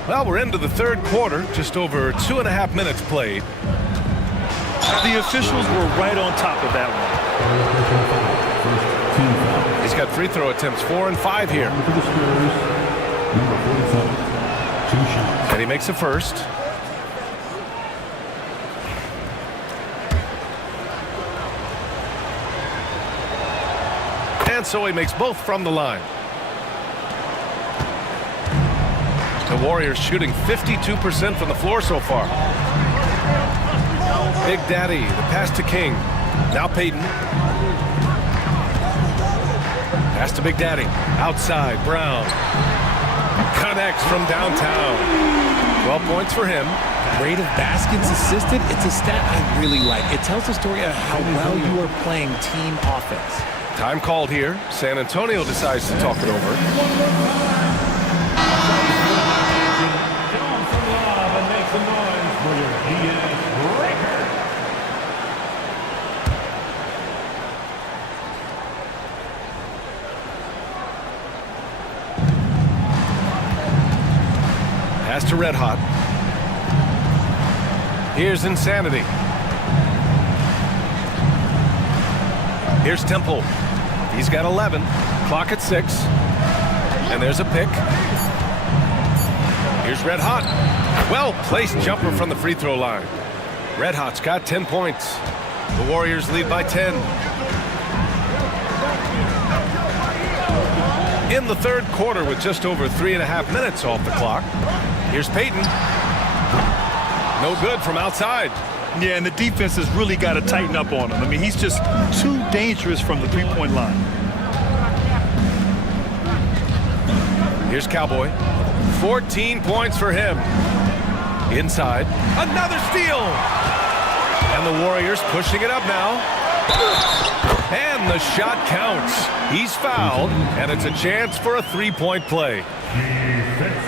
Well, we're into the third quarter. Just over 2.5 minutes played. The officials were right on top of that one. He's got free throw attempts 4 and 5 here. For the Spurs, number 47. 2 shots. And he makes a first. And so he makes both from the line. The Warriors shooting 52% from the floor so far. Big Daddy, the pass to King. Now Payton. Pass to Big Daddy. Outside, Brown. Connects from downtown. 12 points for him. Rate of baskets assisted, it's a stat I really like. It tells the story of how well you are playing team offense. Time called here. San Antonio decides to talk it over. Pass to Red Hot. Here's Insanity. Here's Temple. He's got 11. Clock at 6. And there's a pick. Here's Red Hot. Well-placed jumper from the free throw line. Red Hot's got 10 points. The Warriors lead by 10. In the third quarter with just over 3.5 minutes off the clock. Here's Payton. No good from outside. Yeah, and the defense has really got to tighten up on him. I mean, he's just too dangerous from the three-point line. Here's Cowboy. 14 points for him. Inside. Another steal. And the Warriors pushing it up now. And the shot counts. He's fouled, and it's a chance for a three-point play.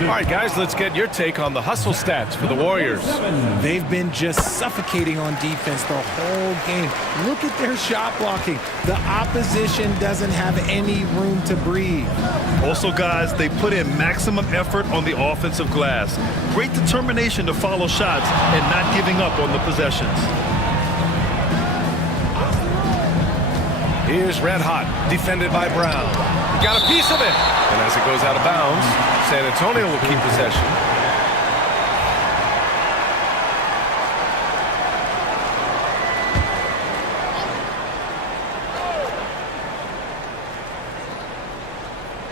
All right, guys, let's get your take on the hustle stats for the Warriors. They've been just suffocating on defense the whole game. Look at their shot blocking. The opposition doesn't have any room to breathe. Also, guys, they put in maximum effort on the offensive glass. Great determination to follow shots and not giving up on the possessions. Here's Red Hot, defended by Brown. Got a piece of it. And as it goes out of bounds, San Antonio will keep possession.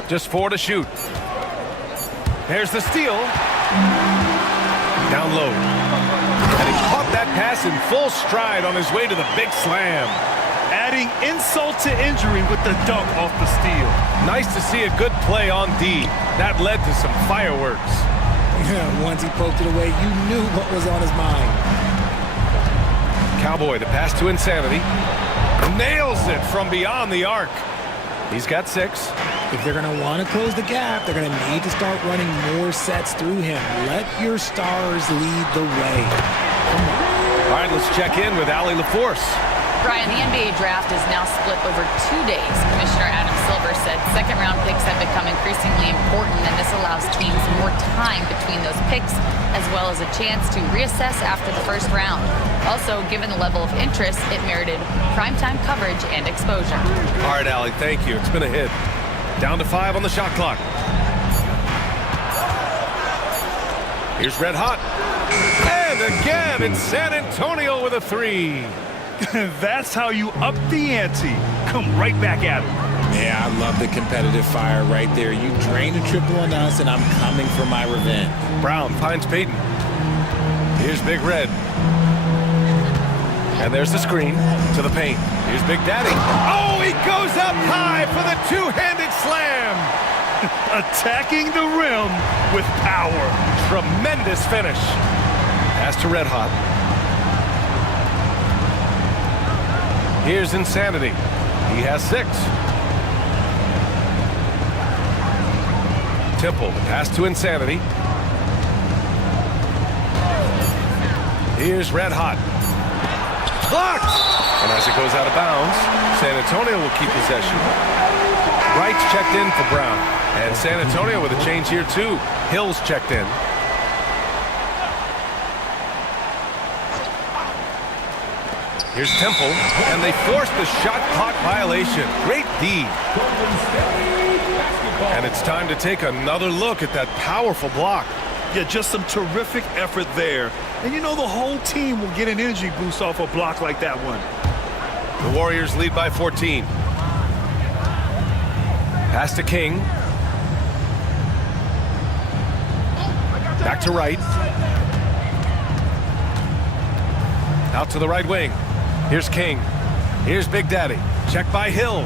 Just 4 to shoot. There's the steal. Down low. And he caught that pass in full stride on his way to the big slam. Adding insult to injury with the dunk off the steal. Nice to see a good play on D. That led to some fireworks. Once he poked it away, you knew what was on his mind. Cowboy, the pass to Insanity. Nails it from beyond the arc. He's got 6. If they're going to want to close the gap, they're going to need to start running more sets through him. Let your stars lead the way. Come on. All right, let's check in with Allie LaForce. Brian, the NBA draft is now split over 2 days. Commissioner Adam Silver said second-round picks have become increasingly important, and this allows teams more time between those picks, as well as a chance to reassess after the first round. Also, given the level of interest, it merited primetime coverage and exposure. All right, Allie, thank you. It's been a hit. Down to 5 on the shot clock. Here's Red Hot. And again, it's San Antonio with a 3. That's how you up the ante. Come right back at him. Yeah, I love the competitive fire right there. You drained a triple on us, and I'm coming for my revenge. Brown finds Payton. Here's Big Red. And there's the screen to the paint. Here's Big Daddy. Oh, he goes up high for the two-handed slam. Attacking the rim with power. Tremendous finish. Pass to Red Hot. Here's Insanity. He has 6. Temple, the pass to Insanity. Here's Red Hot. Blocked! And as it goes out of bounds, San Antonio will keep possession. Wright's checked in for Brown. And San Antonio with a change here too. Hill's checked in. Here's Temple, and they force the shot clock violation. Great D. And it's time to take another look at that powerful block. Yeah, just some terrific effort there. And you know the whole team will get an energy boost off a block like that one. The Warriors lead by 14. Pass to King. Back to Wright. Out to the right wing. Here's King. Here's Big Daddy. Check by Hill.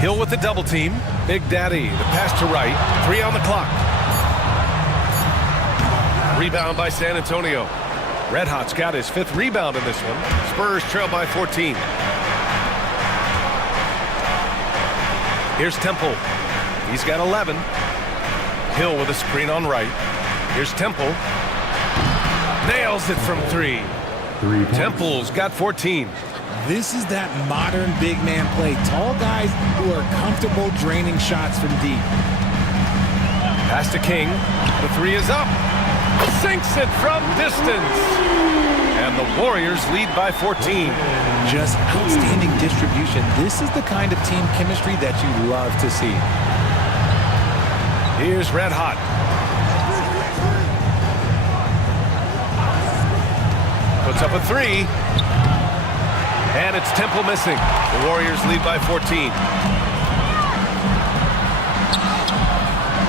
Hill with the double team. Big Daddy, the pass to Wright. 3 on the clock. Rebound by San Antonio. Red Hot's got his 5th rebound in this one. Spurs trail by 14. Here's Temple. He's got 11. Hill with a screen on Wright. Here's Temple. Nails it from 3. Temple's got 14. This is that modern big man play. Tall guys who are comfortable draining shots from deep. Pass to King. The 3 is up. Sinks it from distance. And the Warriors lead by 14. Just outstanding distribution. This is the kind of team chemistry that you love to see. Here's Red Hot. Puts up a 3. And it's Temple missing. The Warriors lead by 14.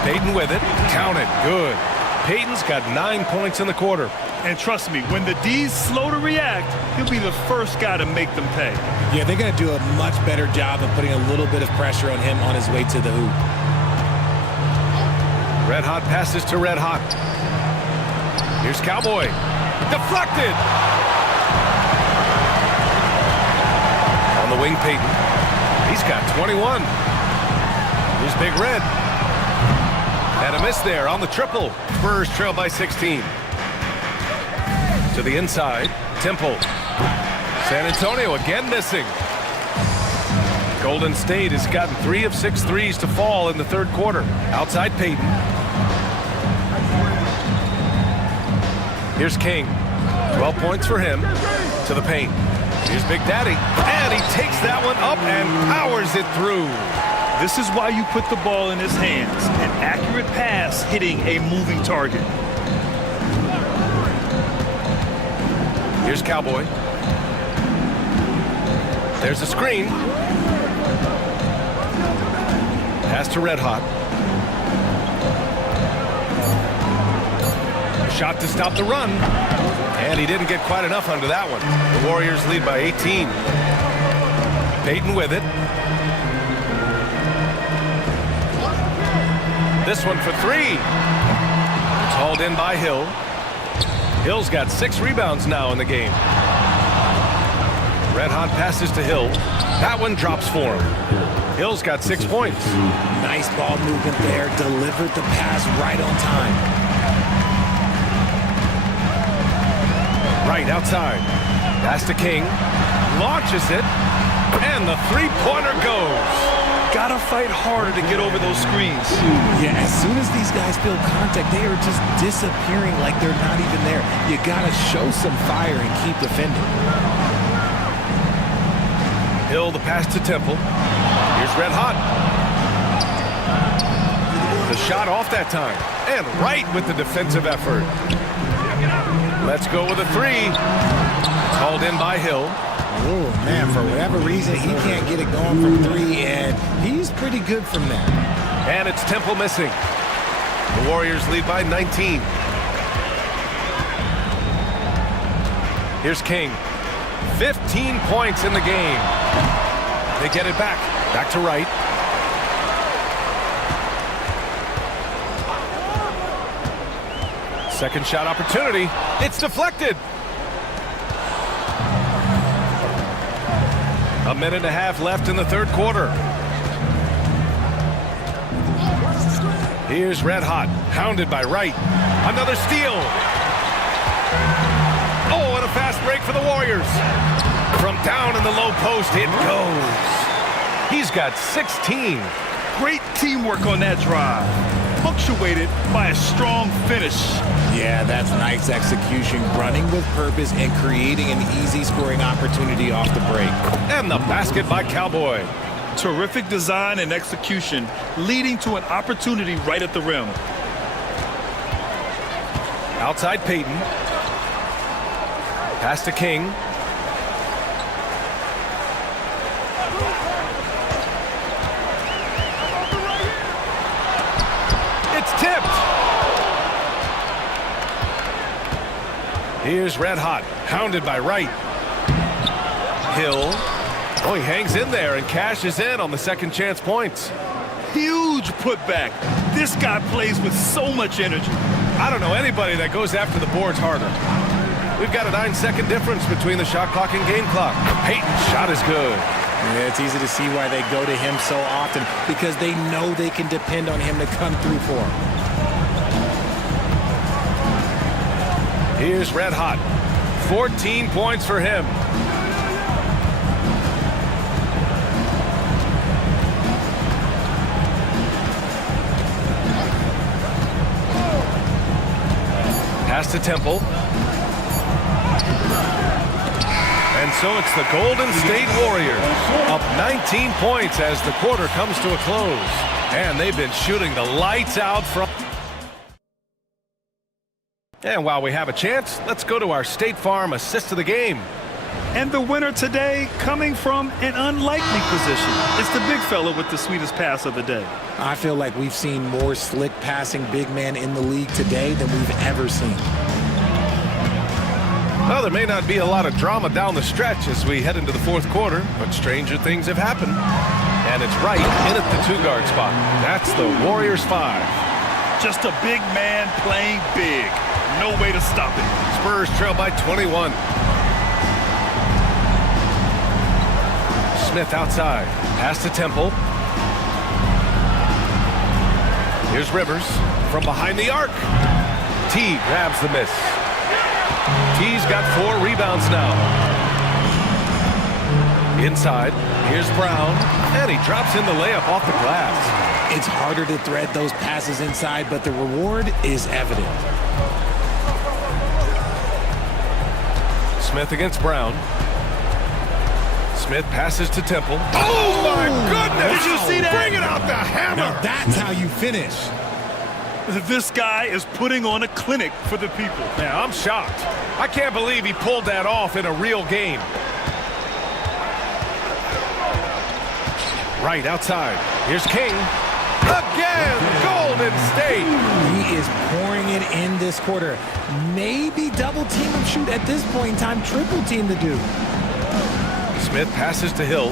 Payton with it. Count it. Good. Payton's got 9 points in the quarter. And trust me, when the D's slow to react, he'll be the first guy to make them pay. Yeah, they're going to do a much better job of putting a little bit of pressure on him on his way to the hoop. Red Hot passes to Red Hot. Here's Cowboy. Deflected. On the wing, Payton. He's got 21. Here's Big Red. And a miss there on the triple. Spurs trail by 16. To the inside, Temple. San Antonio again missing. Golden State has gotten 3 of 6 threes to fall in the third quarter. Outside Payton. Here's King. 12 points for him. To the paint. Here's Big Daddy. And he takes that one up and powers it through. This is why you put the ball in his hands. An accurate pass hitting a moving target. Here's Cowboy. There's a screen. Pass to Red Hot. A shot to stop the run. And he didn't get quite enough under that one. The Warriors lead by 18. Payton with it. This one for three. It's hauled in by Hill. Hill's got 6 rebounds now in the game. Red hot passes to Hill. That one drops for him. Hill's got 6 points. Nice ball movement there. Delivered the pass right on time. Right outside. Pass to King. Launches it. And the three-pointer goes. Gotta fight harder to get over those screens. Yeah, as soon as these guys feel contact, they are just disappearing like they're not even there. You gotta show some fire and keep defending. Hill, the pass to Temple. Here's Red Hot. The shot off that time. And right with the defensive effort. Let's go with a three. It's hauled in by Hill. Oh, man, for whatever reason, he can't get it going from 3, and he's pretty good from there. And it's Temple missing. The Warriors lead by 19. Here's King. 15 points in the game. They get it back. Back to Wright. Second shot opportunity. It's deflected. A minute and a half left in the third quarter. Here's Red Hot, hounded by Wright. Another steal. Oh, and a fast break for the Warriors. From down in the low post, it goes. He's got 16. Great teamwork on that drive. Punctuated by a strong finish. Yeah, that's nice execution, running with purpose and creating an easy scoring opportunity off the break. And the basket by Cowboy. Terrific design and execution, leading to an opportunity right at the rim. Outside Payton. Pass to King. It's tipped. Here's Red Hot, hounded by Wright. Hill. Oh, he hangs in there and cashes in on the second chance points. Huge putback. This guy plays with so much energy. I don't know anybody that goes after the boards harder. We've got a 9-second difference between the shot clock and game clock. Payton's shot is good. Yeah, it's easy to see why they go to him so often, because they know they can depend on him to come through for them. Here's Red Hot. 14 points for him. Pass to Temple. And so it's the Golden State Warriors up 19 points as the quarter comes to a close. And they've been shooting the lights out from... And while we have a chance, let's go to our State Farm assist of the game. And the winner today coming from an unlikely position. It's the big fella with the sweetest pass of the day. I feel like we've seen more slick passing big man in the league today than we've ever seen. Well, there may not be a lot of drama down the stretch as we head into the fourth quarter, but stranger things have happened. And it's Wright in at the two-guard spot. That's the Warriors 5. Just a big man playing big. No way to stop it. Spurs trail by 21. Smith outside. Pass to Temple. Here's Rivers from behind the arc. T grabs the miss. T's got 4 rebounds now. Inside. Here's Brown. And he drops in the layup off the glass. It's harder to thread those passes inside, but the reward is evident. Smith against Brown. Smith passes to Temple. Oh, my goodness! Did you see that? Bring it out the hammer! Now that's how you finish. This guy is putting on a clinic for the people. Yeah, I'm shocked. I can't believe he pulled that off in a real game. Right outside. Here's King. Again, Golden State. He is pouring it in this quarter. Maybe double team him shoot at this point in time, triple team to do. Smith passes to Hill.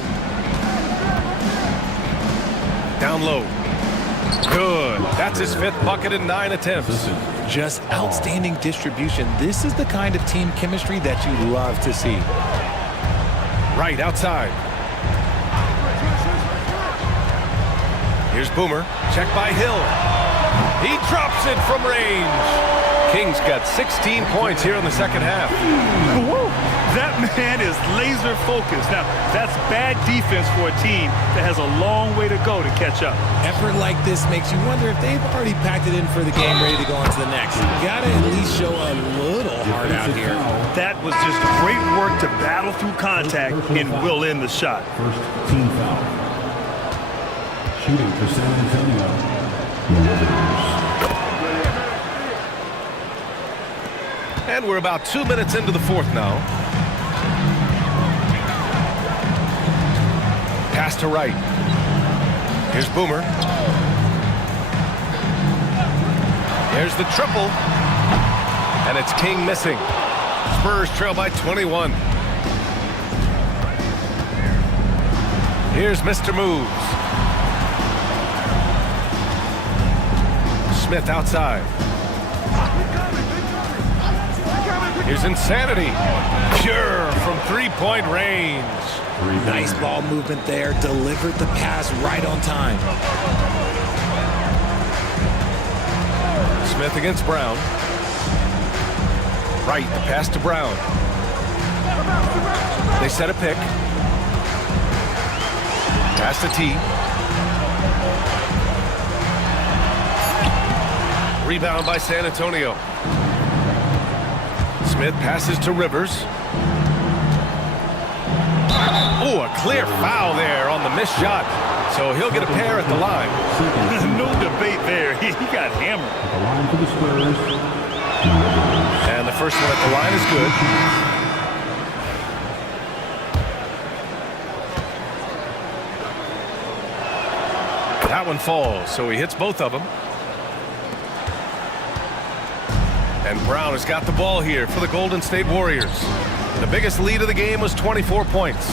Down low. Good. That's his 5th bucket in 9 attempts. Just outstanding distribution. This is the kind of team chemistry that you love to see. Right outside. Here's Boomer. Check by Hill. He drops it from range. Kings got 16 points here in the second half. That man is laser focused. Now, that's bad defense for a team that has a long way to go to catch up. Effort like this makes you wonder if they've already packed it in for the game, ready to go on to the next. You gotta at least show a little heart out here. That was just great work to battle through contact and will end the shot. First team foul. Shooting for San Antonio. And we're about 2 minutes into the 4th now. Pass to right. Here's Boomer. There's the triple. And it's King missing. Spurs trail by 21. Here's Mr. Moves. Smith outside. Here's Insanity. Pure from 3-point range. Nice ball movement there. Delivered the pass right on time. Smith against Brown. Right, the pass to Brown. They set a pick. Pass to T. Rebound by San Antonio. Smith passes to Rivers. Oh, a clear foul there on the missed shot. So he'll get a pair at the line. No debate there. He got hammered. The line for the Spurs. And the first one at the line is good. That one falls, so he hits both of them. And Brown has got the ball here for the Golden State Warriors. The biggest lead of the game was 24 points.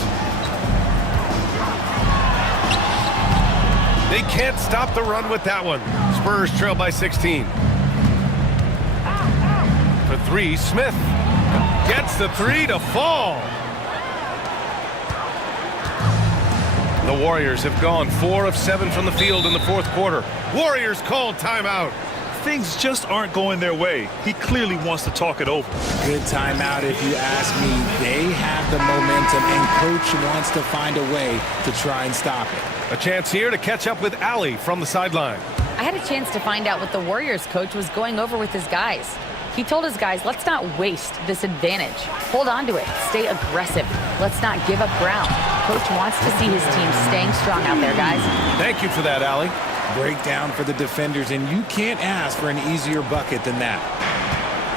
They can't stop the run with that one. Spurs trail by 16. For 3, Smith gets the 3 to fall. The Warriors have gone 4 of 7 from the field in the 4th quarter. Warriors called timeout. Things just aren't going their way. He clearly wants to talk it over. Good timeout if you ask me. They have the momentum, and Coach wants to find a way to try and stop it. A chance here to catch up with Allie from the sideline. I had a chance to find out what the Warriors coach was going over with his guys. He told his guys, let's not waste this advantage. Hold on to it. Stay aggressive. Let's not give up ground. Coach wants to see his team staying strong out there, guys. Thank you for that, Allie. Breakdown for the defenders, and you can't ask for an easier bucket than that.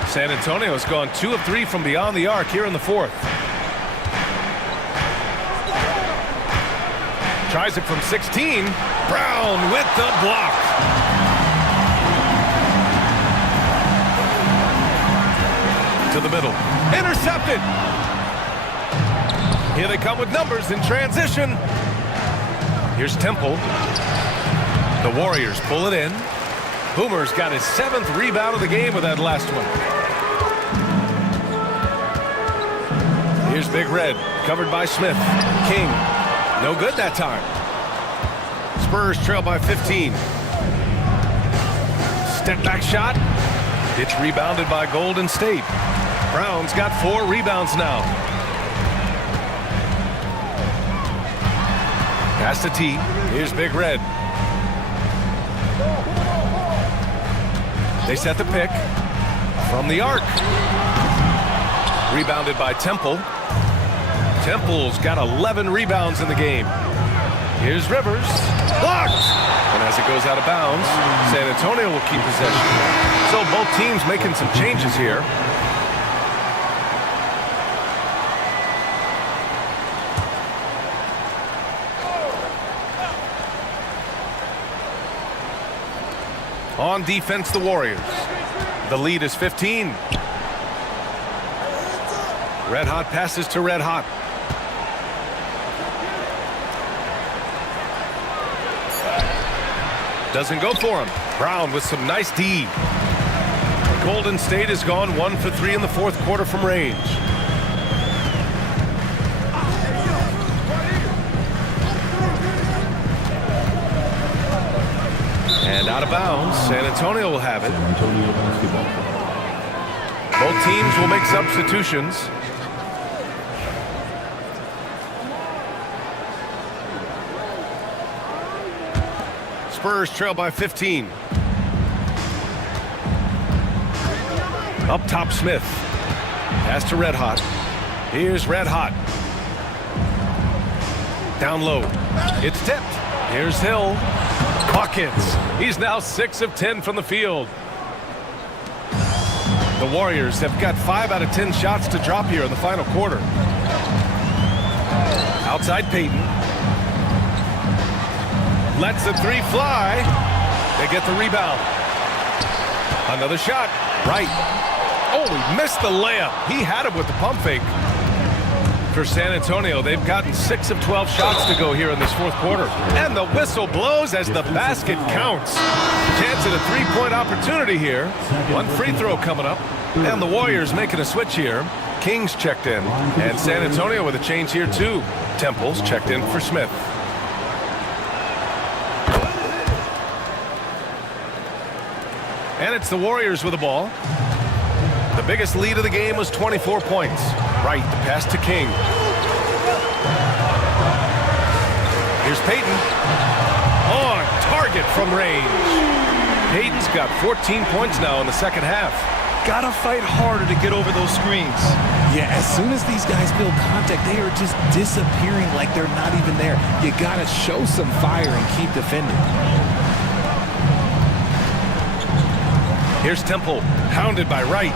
San Antonio has gone 2 of 3 from beyond the arc here in the 4th. Tries it from 16. Brown with the block. To the middle. Intercepted. Here they come with numbers in transition. Here's Temple. The Warriors pull it in. Boomer's got his 7th rebound of the game with that last one. Here's Big Red, covered by Smith. King, no good that time. Spurs trail by 15. Step back shot. It's rebounded by Golden State. Brown's got 4 rebounds now. Pass to T. Here's Big Red. They set the pick from the arc. Rebounded by Temple. Temple's got 11 rebounds in the game. Here's Rivers. Blocked! And as it goes out of bounds, San Antonio will keep possession. So both teams making some changes here. On defense, the Warriors. The lead is 15. Red Hot passes to Red Doesn't go for him. Brown with some nice D. Golden State has gone 1 for 3 in the fourth quarter from range. And out of bounds. San Antonio will have it. San Antonio basketball. Both teams will make substitutions. Spurs trail by 15. Up top, Smith. Pass to Red Hot. Here's Red Hot. Down low. It's tipped. Here's Hill. Buckets. He's now 6 of 10 from the field. The Warriors have got 5 out of 10 shots to drop here in the final quarter. Outside Payton. Lets the 3 fly. They get the rebound. Another shot. Right. Oh, he missed the layup. He had it with the pump fake. For San Antonio, they've gotten 6 of 12 shots to go here in this fourth quarter. And the whistle blows as the basket counts. Chance at a 3-point opportunity here. 1 free throw coming up. And the Warriors making a switch here. Kings checked in. And San Antonio with a change here too. Temples checked in for Smith. And it's the Warriors with the ball. The biggest lead of the game was 24 points. Right, the pass to King. Here's Payton. On target from range. Payton's got 14 points now in the second half. Gotta fight harder to get over those screens. Yeah, as soon as these guys feel contact, they are just disappearing like they're not even there. You gotta show some fire and keep defending. Here's Temple, hounded by Wright.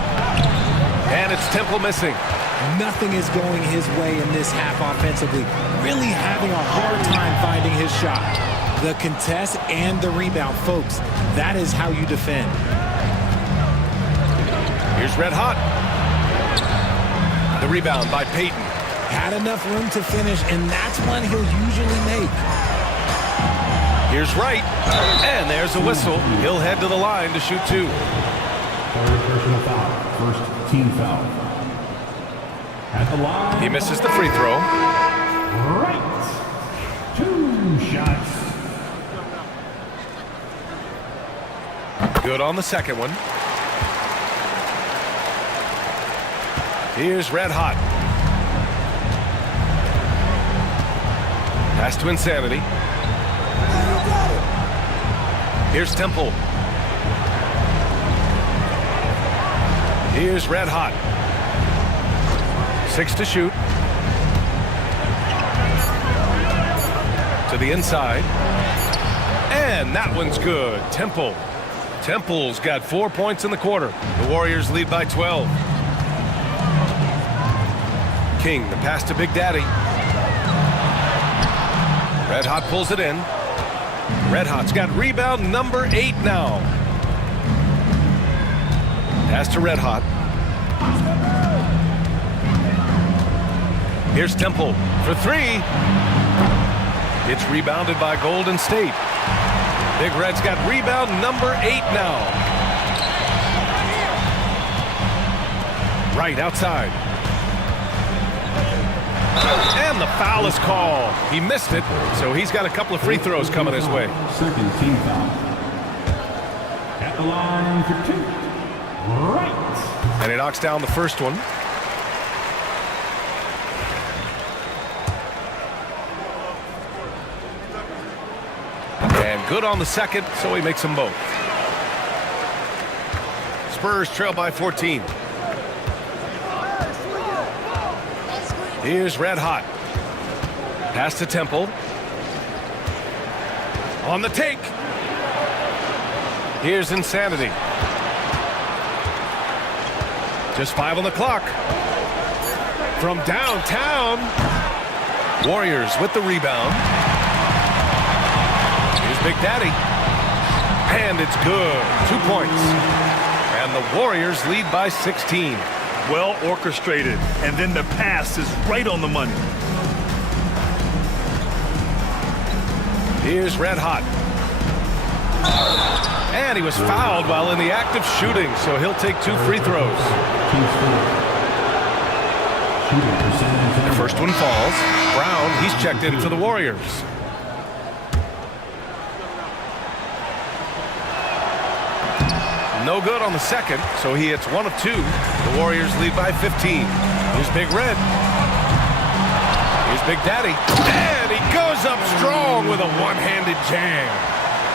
And it's Temple missing. Nothing is going his way in this half offensively. Really having a hard time finding his shot. The contest and the rebound, folks. That is how you defend. Here's Red Hot. The rebound by Payton. Had enough room to finish, and that's one he'll usually make. Here's Wright. And there's a whistle. He'll head to the line to shoot 2. Third personal foul. First team foul. At the line. He misses the free throw. Right. 2 shots. Good on the second one. Here's Red Hot. Pass to Insanity. Here's Temple. Here's Red Hot. 6 to shoot. To the inside. And that one's good. Temple. Temple's got 4 points in the quarter. The Warriors lead by 12. King, the pass to Big Daddy. Red Hot pulls it in. Red Hot's got rebound number 8 now. Pass to Red Hot. Here's Temple for 3. It's rebounded by Golden State. Big Red's got rebound number 8 now. Right outside. And the foul is called. He missed it, so he's got a couple of free throws coming his way. Second team foul. At the line for 2. Right. And he knocks down the first one. And good on the second, so he makes them both. Spurs trail by 14. Here's Red Hot. Pass to Temple. On the take. Here's Insanity. Just 5 on the clock. From downtown. Warriors with the rebound. Here's Big Daddy. And it's good. 2 points. And the Warriors lead by 16. Well orchestrated, and then the pass is right on the money. Here's Red Hot. And he was fouled while in the act of shooting, so he'll take 2 free throws. The first one falls. Brown, he's checked in for the Warriors. No good on the second, so he hits 1 of 2. The Warriors lead by 15. Here's Big Red. Here's Big Daddy. And he goes up strong with a one-handed jam.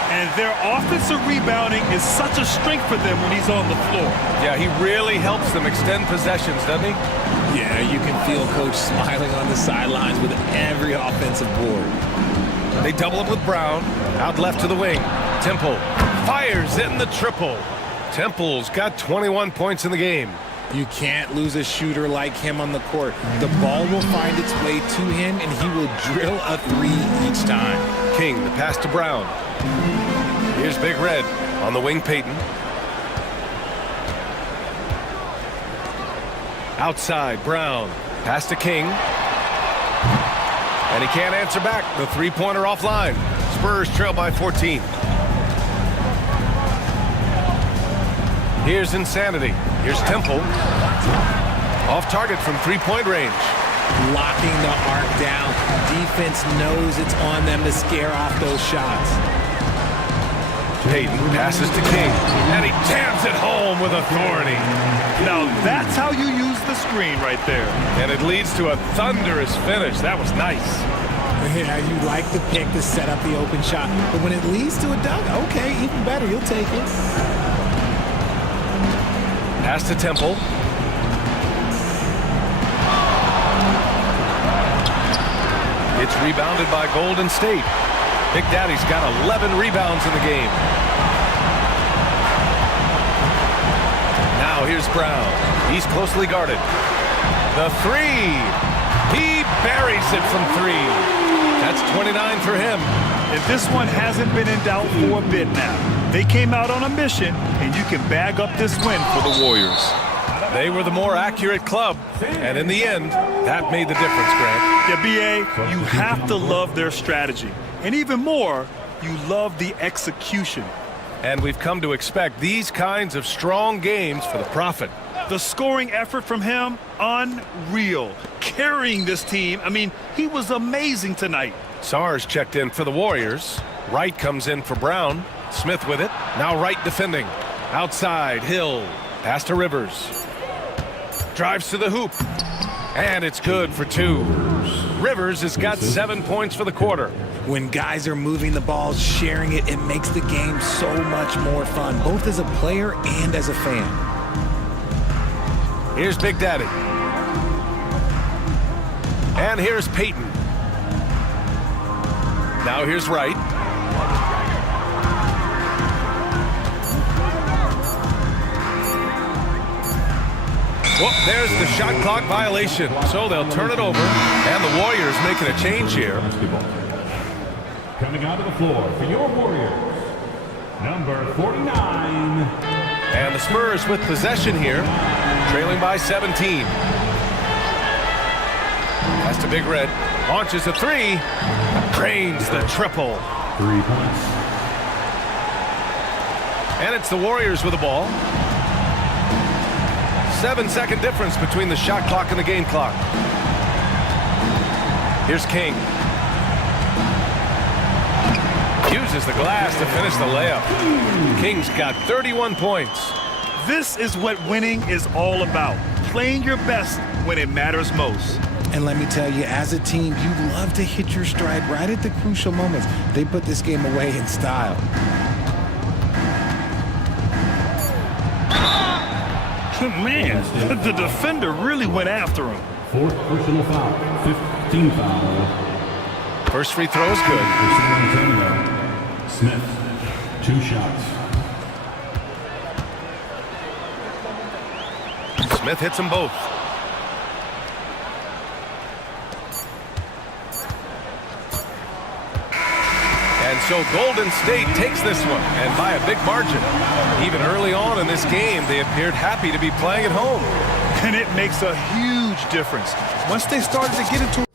And their offensive rebounding is such a strength for them when he's on the floor. Yeah, he really helps them extend possessions, doesn't he? Yeah, you can feel Coach smiling on the sidelines with every offensive board. They double him with Brown. Out left to the wing. Temple fires in the triple. Temple's got 21 points in the game. You can't lose a shooter like him on the court. The ball will find its way to him, and he will drill a 3 each time. King, the pass to Brown. Here's Big Red. On the wing, Payton. Outside, Brown. Pass to King. And he can't answer back. The three-pointer offline. Spurs trail by 14. Here's Insanity. Here's Temple. Off target from three-point range. Locking the arc down. Defense knows it's on them to scare off those shots. Payton passes to King. And he jams it home with authority. Now that's how you use the screen right there. And it leads to a thunderous finish. That was nice. Yeah, you like the pick to set up the open shot. But when it leads to a dunk, okay, even better. You'll take it. Pass to Temple. It's rebounded by Golden State. Big Daddy's got 11 rebounds in the game. Now here's Brown. He's closely guarded. The 3. He buries it from 3. That's 29 for him. And this one hasn't been in doubt for a bit now. They came out on a mission, and you can bag up this win for the Warriors. They were the more accurate club, and in the end, that made the difference, Grant. Yeah, B.A., you have to love their strategy. And even more, you love the execution. And we've come to expect these kinds of strong games for the Prophet. The scoring effort from him, unreal. Carrying this team, I mean, he was amazing tonight. Sars checked in for the Warriors. Wright comes in for Brown. Smith with it. Now Wright defending. Outside, Hill. Pass to Rivers. Drives to the hoop. And it's good for 2. Rivers has got 7 points for the quarter. When guys are moving the ball, sharing it, it makes the game so much more fun, both as a player and as a fan. Here's Big Daddy. And here's Payton. Now here's Wright. Well, there's the shot clock violation. So they'll turn it over. And the Warriors making a change here. Coming onto the floor for your Warriors, number 49. And the Spurs with possession here, trailing by 17. Pass to Big Red. Launches a 3. Drains the triple. 3 points. And it's the Warriors with the ball. 7-second difference between the shot clock and the game clock. Here's King. Uses the glass to finish the layup. King's got 31 points. This is what winning is all about. Playing your best when it matters most. And let me tell you, as a team, you love to hit your stride right at the crucial moments. They put this game away in style. Man, the defender really went after him. 4th personal foul, 15 foul. First free throw is good. For San Antonio, Smith, 2 shots. Smith hits them both. And so Golden State takes this one, and by a big margin. Even early on in this game, they appeared happy to be playing at home. And it makes a huge difference. Once they started to get into